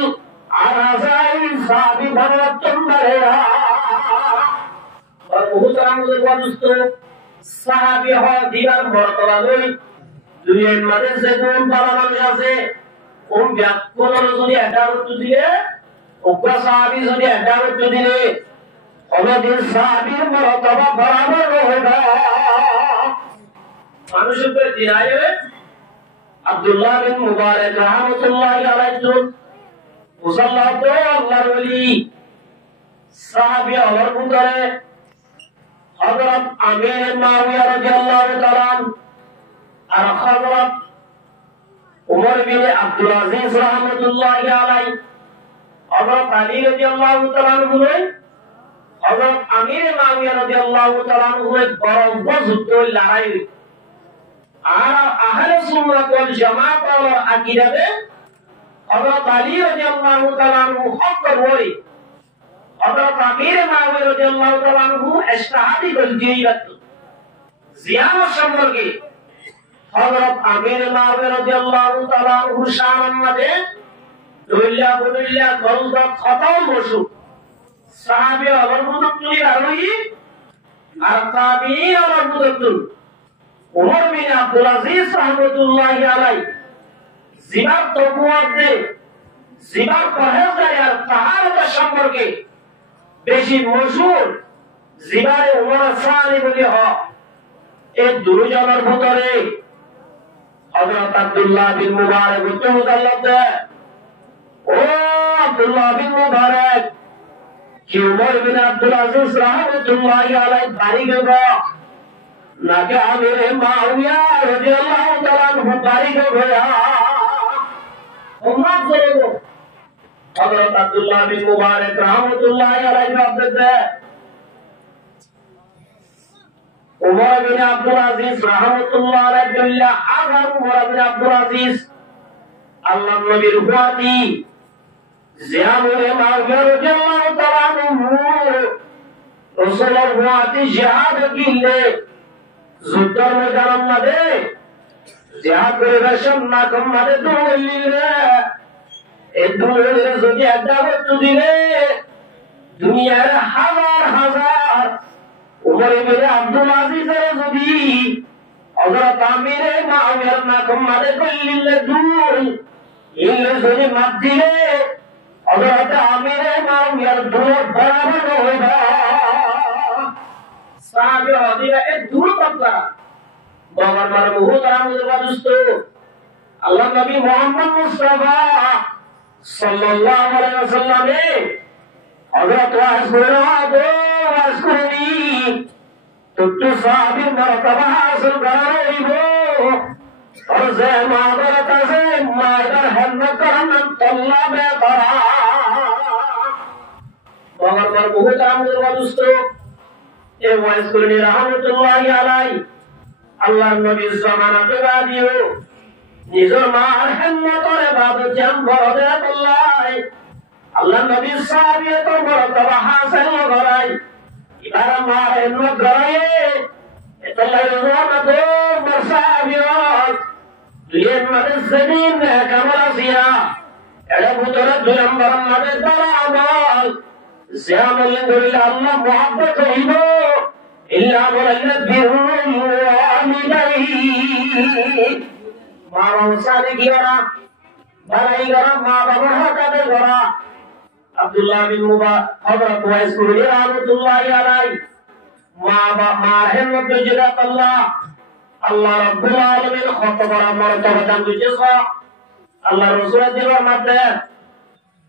আরাসাই সাহাবী বানাত তোমরা और बहुत আমাদের বন্ধু সাহাবী হওয়া দিবার মর্তবা লই দুনিয়ার মাঝে যে কোন ভালো মানুষ আছে কোন ব্যাকুল যদি এটা উত্তর দিলে ওপরা সাহাবী যদি এটা উত্তর দিলে আমাদের সাহাবীর মর্তবা বরাবর হবে মানুষের উপরে দিনায়ে আব্দুল্লাহ বিন মুবারক রাহমাতুল্লাহি আলাইহি মুসাল্লাতু আল্লাহর ওলি সাহাবী আমার বুকারে হযরত আমির মুআবিয়া রাদিয়াল্লাহু তাআলা আর হযরত উমর বিন আব্দুল আজিজ রাহমাতুল্লাহি আলাইহি হযরত আলী রাদিয়াল্লাহু তাআলা বলেন হযরত আমির মুআবিয়া রাদিয়াল্লাহু তাআলা বলেন বড় যুদ্ধ লড়াই আর আহলে সুন্নাত ওয়াল জামাত এর আকীদাতে হযরত আলী রাদিয়াল্লাহু তাআলা হক করে হযরত আমির মুআবিয়া রাদিয়াল্লাহু তাআলা ইজতিহাদি বলজিয়াত জিয়ারত সম্পর্কে হযরত আমির মুআবিয়া রাদিয়াল্লাহু তাআলা শানের মধ্যে দুইলা বুদুল্লাহ গলদ খতম বসু সাহাবী আমার বুদুল্লি আরোহী আর তাবিঈ আমার বুদুল উমর বিন আব্দুল আজিজ রাহমাতুল্লাহি আলাইহি জিবার তকুয়াতে জিবার পরহেজগারি আর তাহারত সম্পর্কে বেশি মশহুর জিবারে উমর সানি বলি হ এই দুজনের ভিতরে হযরত আব্দুল্লাহ বিন মুবারক রাদিয়াল্লাহু ও আব্দুল্লাহ বিন মুবারক কি উমর বিন আব্দুল আজিজ রাহমাতুল্লাহি আলাইহি বাড়ি গেল নাকি আমির মুআবিয়া রাদিয়াল্লাহু তাআলা বাড়ি গেল উম্মত বলবো হযরত আব্দুল্লাহ বিন মুবারক রাহমাতুল্লাহি আলাইহি আপনাদের উমর বিন আব্দুল আজিজ রাহমাতুল্লাহি আলাইহি আবার উমর বিন আব্দুল আজিজ আল্লাহর নবীর ওয়াদি জিয়ামুল মুআবিয়া রাদিয়াল্লাহু তাআলা রাসূলের ওয়াদি জিহাদ কিলে যুদ্ধের ময়দানের মধ্যে জিহাদ করে রাসূল না কমারে দুলিলে এই দুলিলে যদি দাওয়াত দিলে দুনিয়ার হাজার হাজার উমর ইবনে আব্দুল আজিজের যদি হযরত আমির মুআবিয়া না কমারে কইলে দুল ইলে যদি মাত দিলে হযরত আমির মুআবিয়ার দুল বরাবর হইবা সাহাবী হদিরা এ দুল পাতলা বাবার মার বহুত আমাদের বাদুস্ত আল্লাহ নবী মুহাম্মদ মুস্তাফা সাল্লাল্লাহু আলাইহি ওয়াসাল্লাম হযরত ওয়াসকুরনি তো সাহাবীর মর্তবা হাসিল করাইব আর যে মাদার কাছে মাদার হিম্মত করান তল্লাবে করা বাবার মার বহুত আমাদের বাদুস্ত ওয়াইস করেনি রাহমাতুল্লাহি আলাইহি আল্লাহর নবীর জামানাতে বাদিও নিজের মার হিম্মতরে বাদু জান বড় আল্লাহ আল্লাহর নবীর সাহাবী তো বড় তবা হাসান গরাই এবার মার হিম্মত গরায়ে এতলাই রহমত মাসাবিয়ত দুনিয়ার মধ্যে জমিন কামলা সিয়া এর ভিতরে দুই নম্বর মধ্যে বড় আমল জিয়ামুল দুলিল আল্লাহ মুহাব্বত হইব ইল্লা ওয়াল্লাহ বিরুল ওয়ালিদাইন মা বাবা কি করা বাড়াই করা মা বাবার হক আদায় করা আব্দুল্লাহ বিন মুবারক হযরত ওয়াইস কুরনি রাহমাতুল্লাহি আলাইহি মা হিম্মত জিরাত আল্লাহ রাব্বুল আলামিন কত বড় মর্যাদা দান করেছে আল্লাহ রাসূল দিবার মধ্যে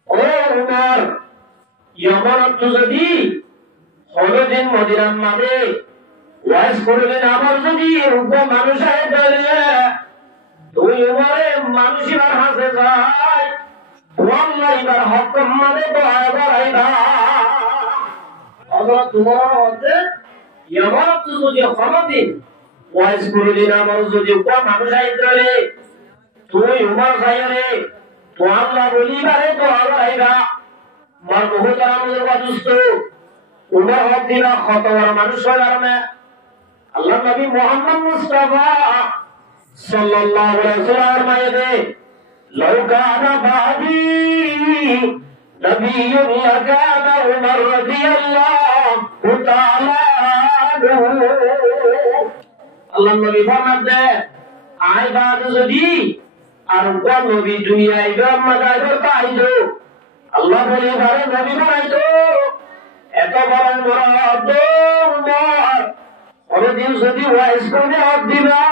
ও উমর ইয়ামানত যদি হলদিন মদিনার মাঝে ওয়াইস করবেন আমার যদি রূপ মানুষ আইলে তুই উমরে মানুষের হাসে যায় ওয়াল্লাহি বার হক মাঝে দোয়া করাইবা আল্লাহ তোমার মধ্যে ইয়ামানত যদি হলদিন ওয়াইস করবেন আমার যদি রূপ মানুষ আইলে তুই উমর যাইরে তো আল্লাহ বলিবারে দোয়া করাইবা মার বহুত আমাদের বাদুস্ত উমর হক দিনা কত বড় মানুষ কারণে আল্লাহ নবী মুহাম্মদ মুস্তাফা সাল্লাল্লাহু আলাইহি ওয়াসাল্লাম মায়েদে লাউ কানা বাদি নবিয়্যুন লাকানা উমর রাদিয়াল্লাহু তাআলা আল্লাহ নবী ফরমাতে আই বাদ যদি আর কোন নবী দুনিয়ায় ব্রহ্মগায় পাইতো আল্লাহ বলে ঘরে নবী বানাইতো এত বড় মুরাদ কোনদিন যদি ওয়াইস করে হক দিবা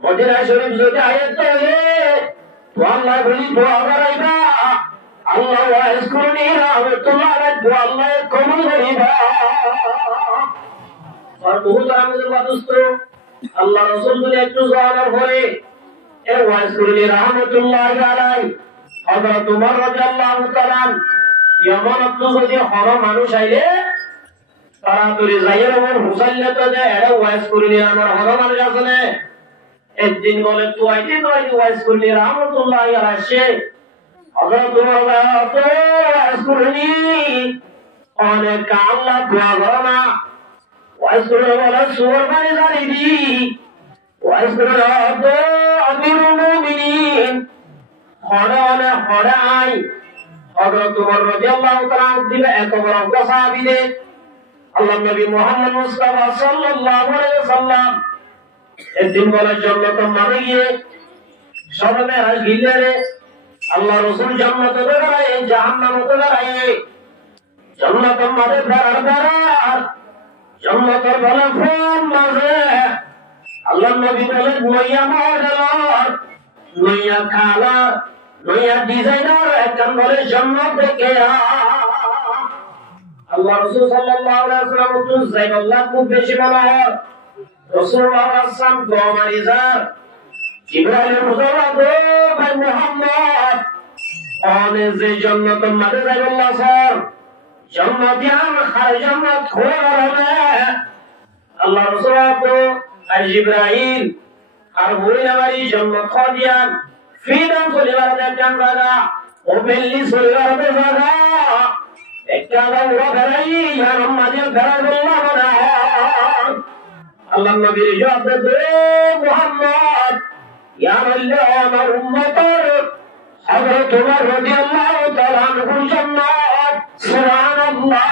মদিনা শরীফ যদি আয়াত পড়ে তো আল্লাহ বলি দোয়া করাইবা আল্লাহ ওয়াইস করনি রাহমাতুল্লাহ আলাইহি আল্লাহ কবুল করিবা আর বহুত আমাদের বাদুস্ত আল্লাহ রাসূল বলে একটু জানার পরে এ ওয়াইস করনি রাহমাতুল্লাহ আলাইহি হযরত উমর রাদিয়াল্লাহু তাআলা ইয়ামানত যদি হর মানুষ আইলে তাড়াতাড়ি যাইয়ের ওমর হুসাইনতে যে এরা ওয়াইস করনি আমার হর মানুষ আছে একদিন বলে তুই আইতে ওয়াইস করনি রাহমাতুল্লাহ আলাইহি সে হযরত উমর তো ওয়াইস করনি অনেক আল্লাহ দোয়া করো না ওয়াইস করনি বলে সুর মানে জানি দি ওয়াইস করনি তো আমিরুল মুমিনিন হরে আই হযরত উমর রাদিয়াল্লাহু তাআলা দিলে এত বড় সাহাবীরে আল্লাহর নবী মুহাম্মদ মুস্তাফা সাল্লাল্লাহু আলাইহি ওয়াসাল্লাম একদিন বলে জান্নাতে মানে গিয়ে সবে গিলে আল্লাহ রাসূল জান্নাতে দাঁড়ায় জাহান্নামে দাঁড়ায় জান্নাতে মানে দাঁড়ার জান্নাতের বলে ফোন মাঝে আল্লাহর নবী বলে নইয়া মডেল নইয়া খালা নইয়া ডিজাইনার একজন বলে জান্নাত থেকে আল্লাহ রাসূল সাল্লাল্লাহু আলাইহি ওয়াসাল্লাম তো জাইনাল্লাহ খুব বেশি বলা হয় রাসূলুল্লাহ সাল্লাল্লাহু আলাইহি ওয়াসাল্লাম জিবরাইল মুজাওয়াদ ভাই মুহাম্মদ অনে যে জান্নাত মাঝে জাইনাল্লাহ স্যার জান্নাতিয়ান খায় জান্নাত খোলা আল্লাহ রাসূল তো আর জিবরাইল আর বইলাবাড়ি জান্নাত খাদিয়ান ফিদান পরিবার একজন জায়গা ওপেনলি পরিবার জায়গা একটা ওরা ঘরাই আর মাঝে ঘরা বললাম না আল্লাহ নবীর জবাব দে মুহাম্মদ ইয়া আল্লাহ আমার উম্মতর হযরত ওমর রাদিয়াল্লাহু তাআলা আনহু জান্নাত সুবহানাল্লাহ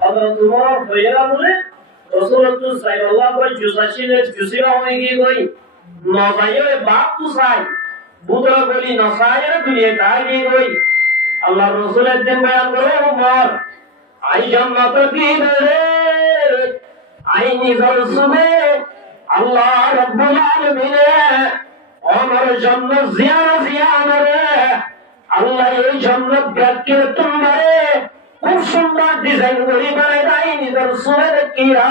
হযরত ওমর হইরা বলে রাসূলুল্লাহ সাল্লাল্লাহু আলাইহি ওয়াসাল্লাম জুসিরা হয়ে গই নজায়ে বাপ তো সাই বুদরা বলি নসায়ের দুনিয়া তাই গই আল্লাহ রাসূলের দিন বয়ান করে উমর আই জান্নাত কি রে আই নিজর সুবে আল্লাহ রাব্বুল আলামিন আমার জান্নাত জিয়ানা রে আল্লাহ এই জান্নাত দেখতে তোমারে খুব সুন্দর ডিজাইন করে বানাই দেয় নিজর সুবে কিরা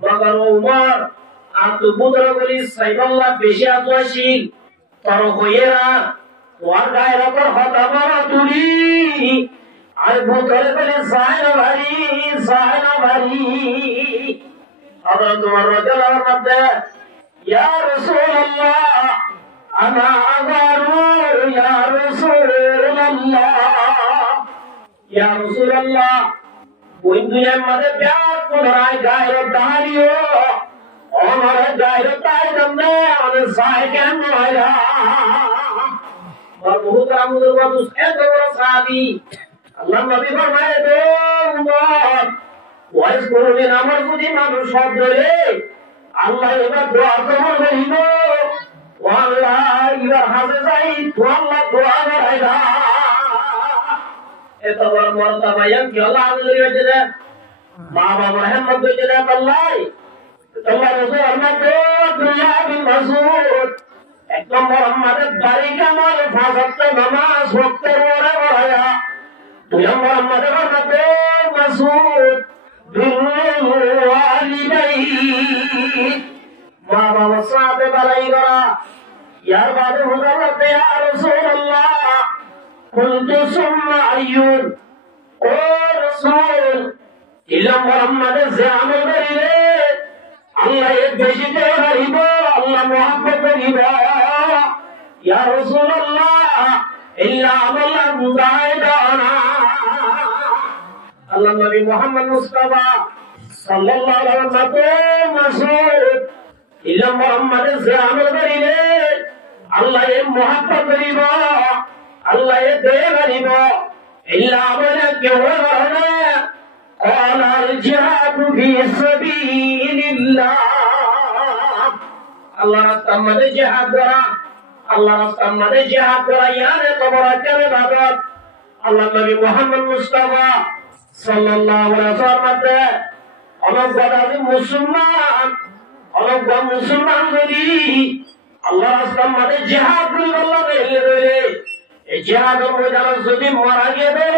মগর উমর আত বুদরা বলি সাইবাল্লাহ বেশি আতওয়াশীল তর হইরা তোর গায়ের উপর হতা বড় তুলি আর বুদরা বলি সাইরা চায় না বাড়ি। হযরত ওমর রাদিয়াল্লাহু আনহু বলেন, ইয়া রাসূলুল্লাহ আনা আগারু ইয়া রাসূলুল্লাহ, ইয়া রাসূলুল্লাহ ওই দুনিয়ার মধ্যে প্যার কোনায় গায়ের দাঁড়িয়ে আমার গায়ের তাই দমে আমাদের সায় কেন হয় और बहुत रामुदर बात उसके तो बड़ा सादी अल्लाह नबी फरमाए दो उम्मत ওয়াইস করবে আমার যদি মানুষ সব ধরে আল্লাহ এবার দোয়া কবুল করিব ও আল্লাহ এবার হাজে যাই তো আল্লাহ দোয়া করাইবা এত বড় মর্যাদা কি আল্লাহ আমাদের হয়েছে না মা বাবা হেমত হয়েছে না আল্লাহ আল্লাহ রাসূল আল্লাহ তো দুনিয়া বিন মাসউদ এক নম্বর আমাদের বাড়ি কামাল ফাসাতে নামাজ পড়তে ওরে ওরা দুই নম্বর আমাদের বাড়িতে মাসউদ বিওয়ালিদাই মা বাবা সাথে বালাই করা ইয়ার বাদে হযরত ইয়া রাসূলুল্লাহ কুনতু সুম্মা আইয়ুন ও রাসূল ইলা মুহাম্মাদের যে আমল করিলে আল্লাহ এর বেশি দেব আল্লাহ মুহাব্বত করিব ইয়া রাসূলুল্লাহ ইল্লা আমাল্লাহ মুদাইদানা আল্লাহ নবী মুহাম্মদ মুস্তাফা সাল্লাল্লাহু আলাইহি ওয়াসাল্লাম মাসউদ ইলা মুহাম্মাদের যে আমল করিলে আল্লাহ এর মুহাব্বত করিব আল্লাহ এর দেব করিব ইল্লা আমাল্লাহ কেউ না قال الجهاد في سبيل الله الله রাস্তার মধ্যে জিহাদ করা আল্লাহ রাস্তার মধ্যে জিহাদ করা ইয়ারে কবরাতের ইবাদত আল্লাহ নবী মুহাম্মদ মুস্তাফা সাল্লাল্লাহু আলাইহি ওয়াসাল্লাম অনবদাদি মুসলমান যদি আল্লাহ রাস্তার মধ্যে জিহাদ করে আল্লাহ বলে এই জিহাদের ময়দানে যদি মারা গেলে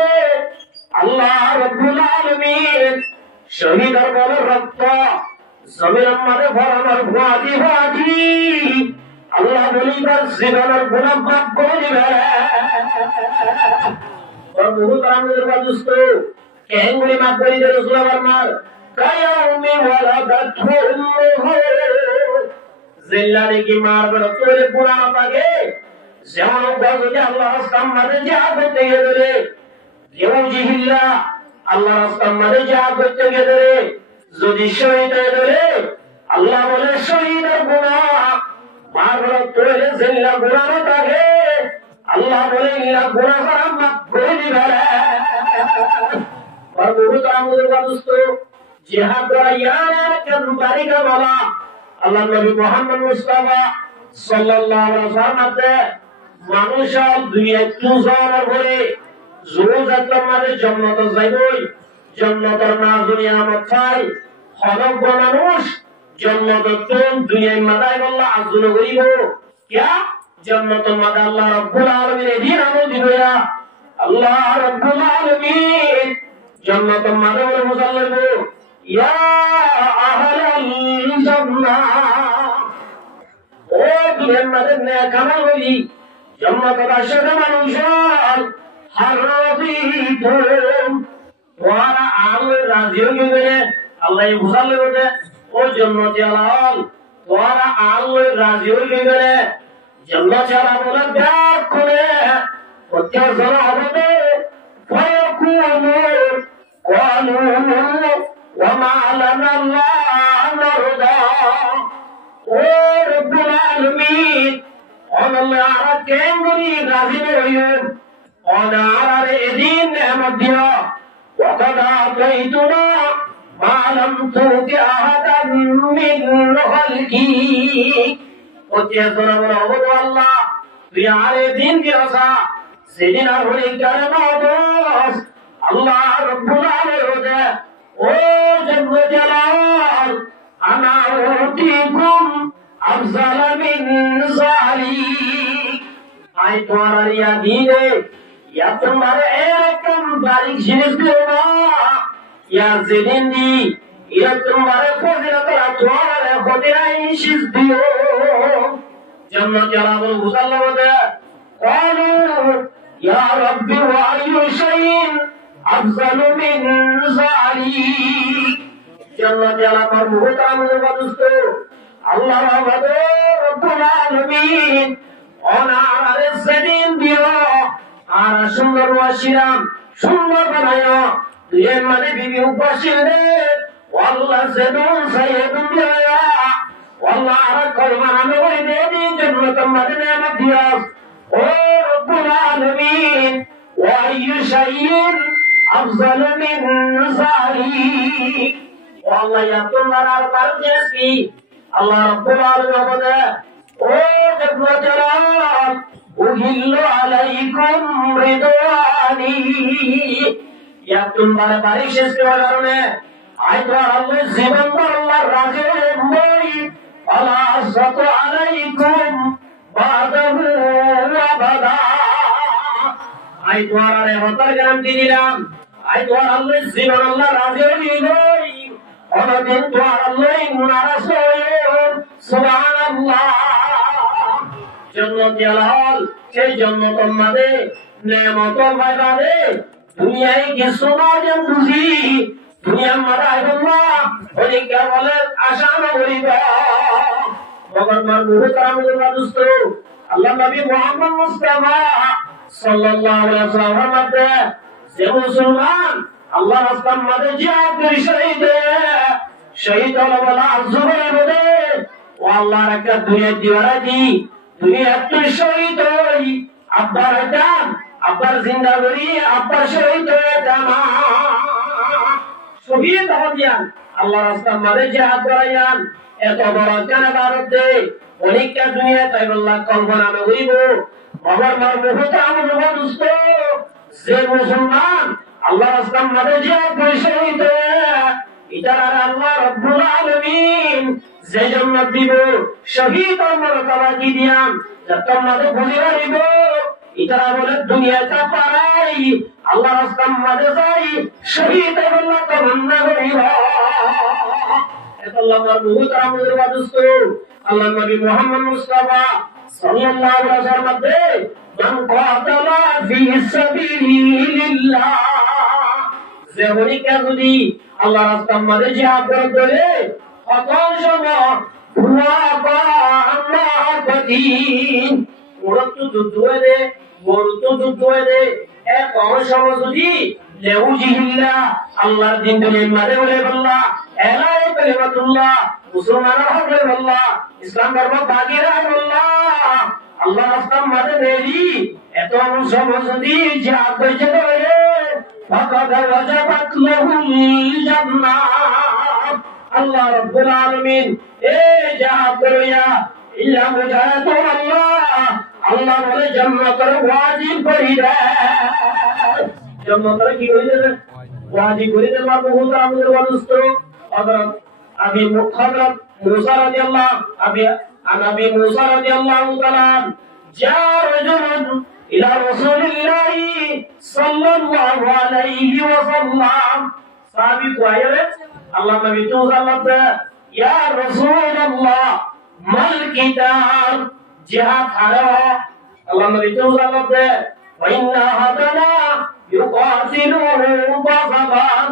আল্লাহ রাব্বুল আলামিন শহীদের বলে রক্ত জমিনের মধ্যে ভরানোর ভাজি আল্লাহ বলিবার জীবনের গুনাহ মাফ করে দিবে और बहुत रामुदर बादुस्त केंगुली माफ করে দিবে রাসূলুল্লাহ ফরমান কায়াউমি ওয়ালাদাতহু উম্মুহু জিল্লারে কি মারবে তোরে পুরানো থাকে যেমন যদি আল্লাহ রাস্তার মধ্যে জিহাদ করতে গেলে ইউজিহিল্লাহ আল্লাহ রাস্তার মধ্যে জিহাদ করতে গেলে যদি শহীদ হয়ে গেলে আল্লাহ বলে শহীদের গুনাহ মারবে তোরে জিল্লা গুনাহ থাকে আল্লাহ বলে ইল্লা গুনাহ মাফ করে দিবে और बहुत रामुदर बादुस्त जिहाद করা ইয়ার কেন বারিকা বাবা আল্লাহ নবী মুহাম্মদ মুস্তাফা সাল্লাল্লাহু আলাইহি ওয়াসাল্লাম মানুষ দুই একটু যাওয়ার পরে জোজাতর মাঝে জান্নাত যাইবই জান্নাতের না দুনিয়া মত চাই হলক মানুষ জান্নাতের দুনিয়ায় মাদায় আল্লাহ আযুল করিব क्या জান্নাতের মাঝে আল্লাহ রাব্বুল আলামিন এদিন আমল দিবেয়া আল্লাহ রাব্বুল আলামিন জান্নাতের মাঝে মুসাল্লাহ ইয়া আহলাল জান্নাহ ও দুনিয়ার মাঝে নেক আমল করি জান্নাতের আশাতে মানুষ তোমারা আল্লাহ রাজি হয়ে গেলে আল্লাহ বুঝালে বলে ও জান্নাতি আলাল তোমারা আল্লাহ রাজি হয়ে গেলে জান্নাত ছাড়া বলে ব্যাগ করে অত্যাচার হবে ফায়াকুনু ক্বালু ওয়া মা লানা লা নারদা ও রব্বুল আলামিন আল্লাহ আর কেমনি রাজি হইও أنا على الدين نعمتها وقد أعطيتنا ما لم تؤت أحدا من خلقي وتيسر ونعبد الله في على الدين كرسا سيدنا هولي كرم عباس الله رب العالمين وجل جلال أنا أعطيكم أفضل من ذلك أي تمہارا يا دين या तुम्हारे एकम बारीक जिनिस दियो ना या जिंदगी या तुम्हारे फजीलत तुम्हारे खुदिरा इंशिस दियो जन्नत जलाल मुसल्लम قالوا يا ربي وأي شيء أفضل من ذلك মালিক জান্নাতে আলাপার মুহতারামের বাদুস্ত আল্লাহ রব্বুল আলামিন অনারে সেদিন দিও আর সুন্দর ওয়াসিরাম সুন্দর বানায় তুই মানে বিবি উপাসিল রে আল্লাহ সেদিন সাইয়েদুন দিয়া আল্লাহ আর কলমান আমি ওই দেবী জান্নাত আমাদের নেয়ামত দিও ও রব্বুল আলামিন ওয়া আইয়ু শাইইন আফজালু মিন যালিক আল্লাহ ইয়া তোমার আর বারজেস কি আল্লাহ রব্বুল আলামিন বলে ও জান্নাতুল উহিল্লু আলাইকুম রিদওয়ানি ইয়া তোমার বারিশেস কি কারণে আইতো আল্লাহ জীবন আল্লাহ রাজে মই আলা সাতু আলাইকুম বাদাহু আবাদা আইতো আর হতার গ্যারান্টি দিলাম আইতো আল্লাহ জীবন আল্লাহ রাজে মই অনদিন তো আল্লাহ নারাজ হইন সুবহানাল্লাহ জান্নাত জালাল সেই জান্নাত আমাদের নেয়ামত পাইবারে দুনিয়ায় কিছু না যেন বুঝি দুনিয়া মারা আল্লাহ ওই কে বলে আশা না করিবা ভগবান মুহতারামের বাদুস্ত আল্লাহ নবী মুহাম্মদ মুস্তাফা সাল্লাল্লাহু আলাইহি ওয়াসাল্লাম মধ্যে যে মুসলমান আল্লাহ রাস্তার মধ্যে জিহাদ করে শহীদ হলো বলা জুবাইর বলে ও আল্লাহর একটা দুনিয়া দিওয়ারা দি দুনিয়া তুই শহীদ হই আব্বার জান আব্বার জিন্দা করি আব্বার শহীদ হয়ে জামা শহীদ হইয়ান আল্লাহ রাস্তার মধ্যে জিহাদ করাইয়ান এত বড় কেন ভারতে অনেকটা দুনিয়া তাই আল্লাহ কল্পনা আমি হইব বাবার মার মুহূর্তে আমার দুস্থ যে মুসলমান আল্লাহ রাস্তার মধ্যে জিহাদ করে শহীদ হয়ে ইতারা আল্লাহ রব্বুল আলামিন যে জান্নাত দিব শহীদ মরতবা কি দিয়াম যত মধ্যে বুঝিয়ে দিব ইতারা বলে দুনিয়াটা পারাই আল্লাহ রাস্তার মধ্যে যাই শহীদ আল্লাহ তামান্না করিব আল্লাহর মুহতারামের বাদুস্ত আল্লাহ নবী মুহাম্মদ মুস্তাফা সাল্লাল্লাহু আলাইহি ওয়াসাল্লাম মধ্যে মান কাতালা ফি সাবিলিল্লাহ যে হরিকা যদি আল্লাহ রাস্তার মধ্যে জিহাদ করে সকল সময় ওয়া আল্লাহ কদিন ওরত যুদ্ধ হয়ে বড়তো যুদ্ধ হয়ে এক সময় যদি লেউজিহিল্লাহ আল্লাহর দিন দুনিয়ার মাঝে বলে আল্লাহ এলাই কালিমাতুল্লাহ মুসলমানের হক বলে আল্লাহ ইসলাম ধর্ম বাগিরা আল্লাহ আল্লাহ রাস্তার মধ্যে দেরি এত সময় যদি জিহাদ করেছে রে ফাকাদ ওয়াজাবাত লাহুল জান্নাহ আল্লাহ রাব্বুল আলামিন এই জিহাদ করিয়া ইল্লা মুজাহিদু আল্লাহ আল্লাহ বলে জান্নাতের ওয়াজিব করে দেয় জান্নাতের কি করে দেয় ওয়াজিব করে দেয় আল্লাহ বহুত আমাদের ওয়াজিব হযরত আবি মুখাররত মুসা রাদিয়াল্লাহু আবি মুসা রাদিয়াল্লাহু তাআলা যা রাজুল ইলা রাসূলিল্লাহ সাল্লাল্লাহু আলাইহি ওয়াসাল্লাম সাহাবী কইলেন আল্লাহ নবী তো সাল্লাল্লাহু ইয়া রাসূলুল্লাহ মাল কিতাব জিহাদ হারা আল্লাহ নবী তো সাল্লাল্লাহু ওয়া ইন্না হাদানা ইউকাতিলুহু বাসাবান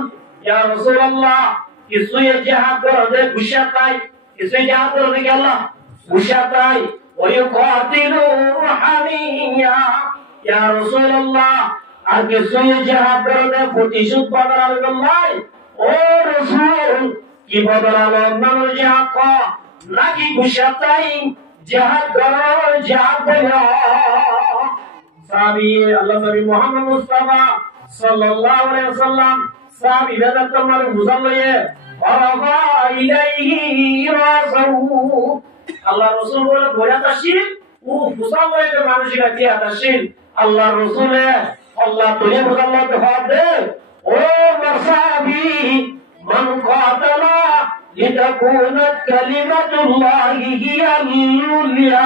ইয়া রাসূলুল্লাহ কিছুই জিহাদ করে খুশাতাই কিছুই জিহাদ করে কি আল্লাহ খুশাতাই ওয়া ইউকাতিলুহু হামিয়া ইয়া রাসূলুল্লাহ আর কিছুই জিহাদ করে প্রতিশোধ পাওয়ার আল্লাহ ও রাসূল কি বদলালো মানুষ জিহাদ কর নাকি খুশাতাই জিহাদ করো জিহাদ করো সাহাবী আল্লাহ নবী মুহাম্মদ মুস্তাফা সাল্লাল্লাহু আলাইহি ওয়াসাল্লাম সাহাবী বেদত তোমার মুসাল্লিয়ে ওয়ারাফা ইলাইহি রাসূল আল্লাহ রাসূল বলে বয়া তাশিল ও মুসাল্লিয়ে মানুষের কাছে তাশিল আল্লাহ রাসূলে আল্লাহ তুমি মুসাল্লাতে হবে ও মাসাবি মান কাতালা লিতাকুনা কালিমাতুল্লাহি হিয়া আল-উলিয়া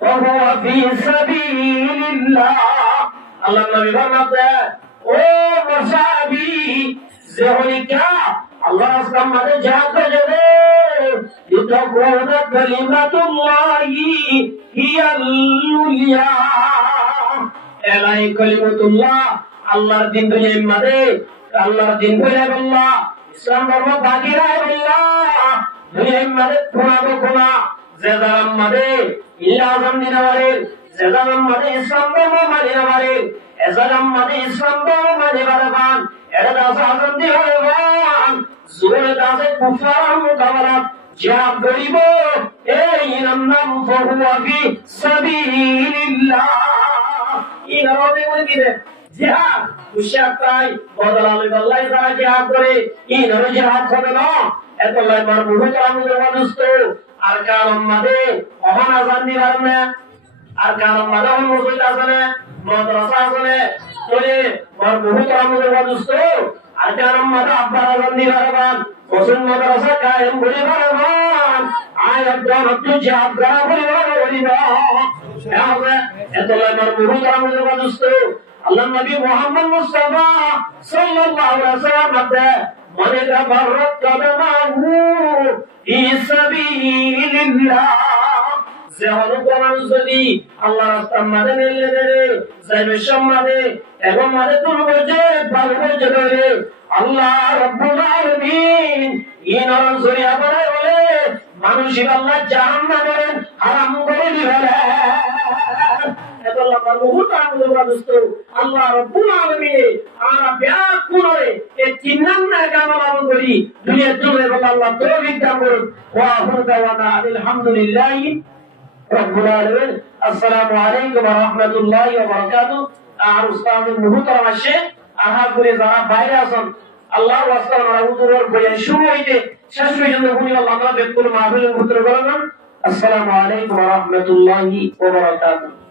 وهو في سبيل الله الله نبي فرماتے او مصابي زهلكا الله اسلام مدد جهاد کرے لتكون كلمة الله هي العليا الائی كلمة الله الله دین دنیا مدد الله دین بولے اللہ ইসলাম ধর্ম বাকিরা বিল্লাহ দুনিয়ার মধ্যে কোনা যে জানার মধ্যে ইল্লা জান্দিনা মারে যে জানার মধ্যে ইসলাম ধর্ম মানে না মারে এ জানার মধ্যে ইসলাম ধর্ম মানে বারবান এরা দাস আজান্দি হয়বান জোরে দাসে কুফার মুকাবালা জিহাদ করিব এই নাম ফাহুয়া ফি সাবিলিল্লাহ ইনারে বলে দিবে জিহাদ মুশাক্কাই বদলালে আল্লাহ যারা জিহাদ করে ইনারে জিহাদ হবে না এত লাই মার মুহূর্ত আমাদের মানুষ আর কারণ মাঝে অহন আজান দিবার না আর কারণ মাঝে অহন মুসলিম আছে মাদ্রাসা আছে বলে মার মুহূর্ত আমাদের মানুষ আর কারণ মাঝে আব্বার আজান দিবার বান মুসলিম মাদ্রাসা কায়েম করিবার বান আয়াত দরত জিহাদ করা পরিবার বলিবা এত লাই মার মুহূর্ত আমাদের মানুষ আল্লাহ নবী মুহাম্মদ মুস্তাফা সাল্লাল্লাহু আলাইহি ওয়াসাল্লাম মানে তাবাররাত কাদামাহু ফি সাবিলিল্লাহ যেমন মানুষ যদি আল্লাহ রাস্তা মানে নিলে দেবে যাইবে সম্মানে এবং মানে তুলবে যে পালবে যে করে আল্লাহ রাব্বুল আলামিন ইনার জরিয়া করে বলে মানুষের আল্লাহ জাহান্নামে হারাম করে দিবেন আল্লাহ মুহূর্ত আমাদের বাদস্ত আল্লাহ রাব্বুল আলামিন আমরা ব্যাক করে এই চিন্নান না কামনা করি দুনিয়ার জন্য আল্লাহ তৌফিক দান করুন ওয়া হুদাওয়ানা আলহামদুলিল্লাহি রাব্বুল আলামিন আসসালামু আলাইকুম ওয়া রাহমাতুল্লাহি ওয়া বারাকাতুহু আর উস্তাদ মুহতারাম শেখ আহা করে যারা বাইরে আছেন আল্লাহ ওয়াস্তা আমরা হুজুরের বয়ান শুরু হইতে শেষ পর্যন্ত উনি আল্লাহ বেকুল মাহফিলের মুহূর্ত করেন আসসালামু আলাইকুম ওয়া রাহমাতুল্লাহি ওয়া বারাকাতুহু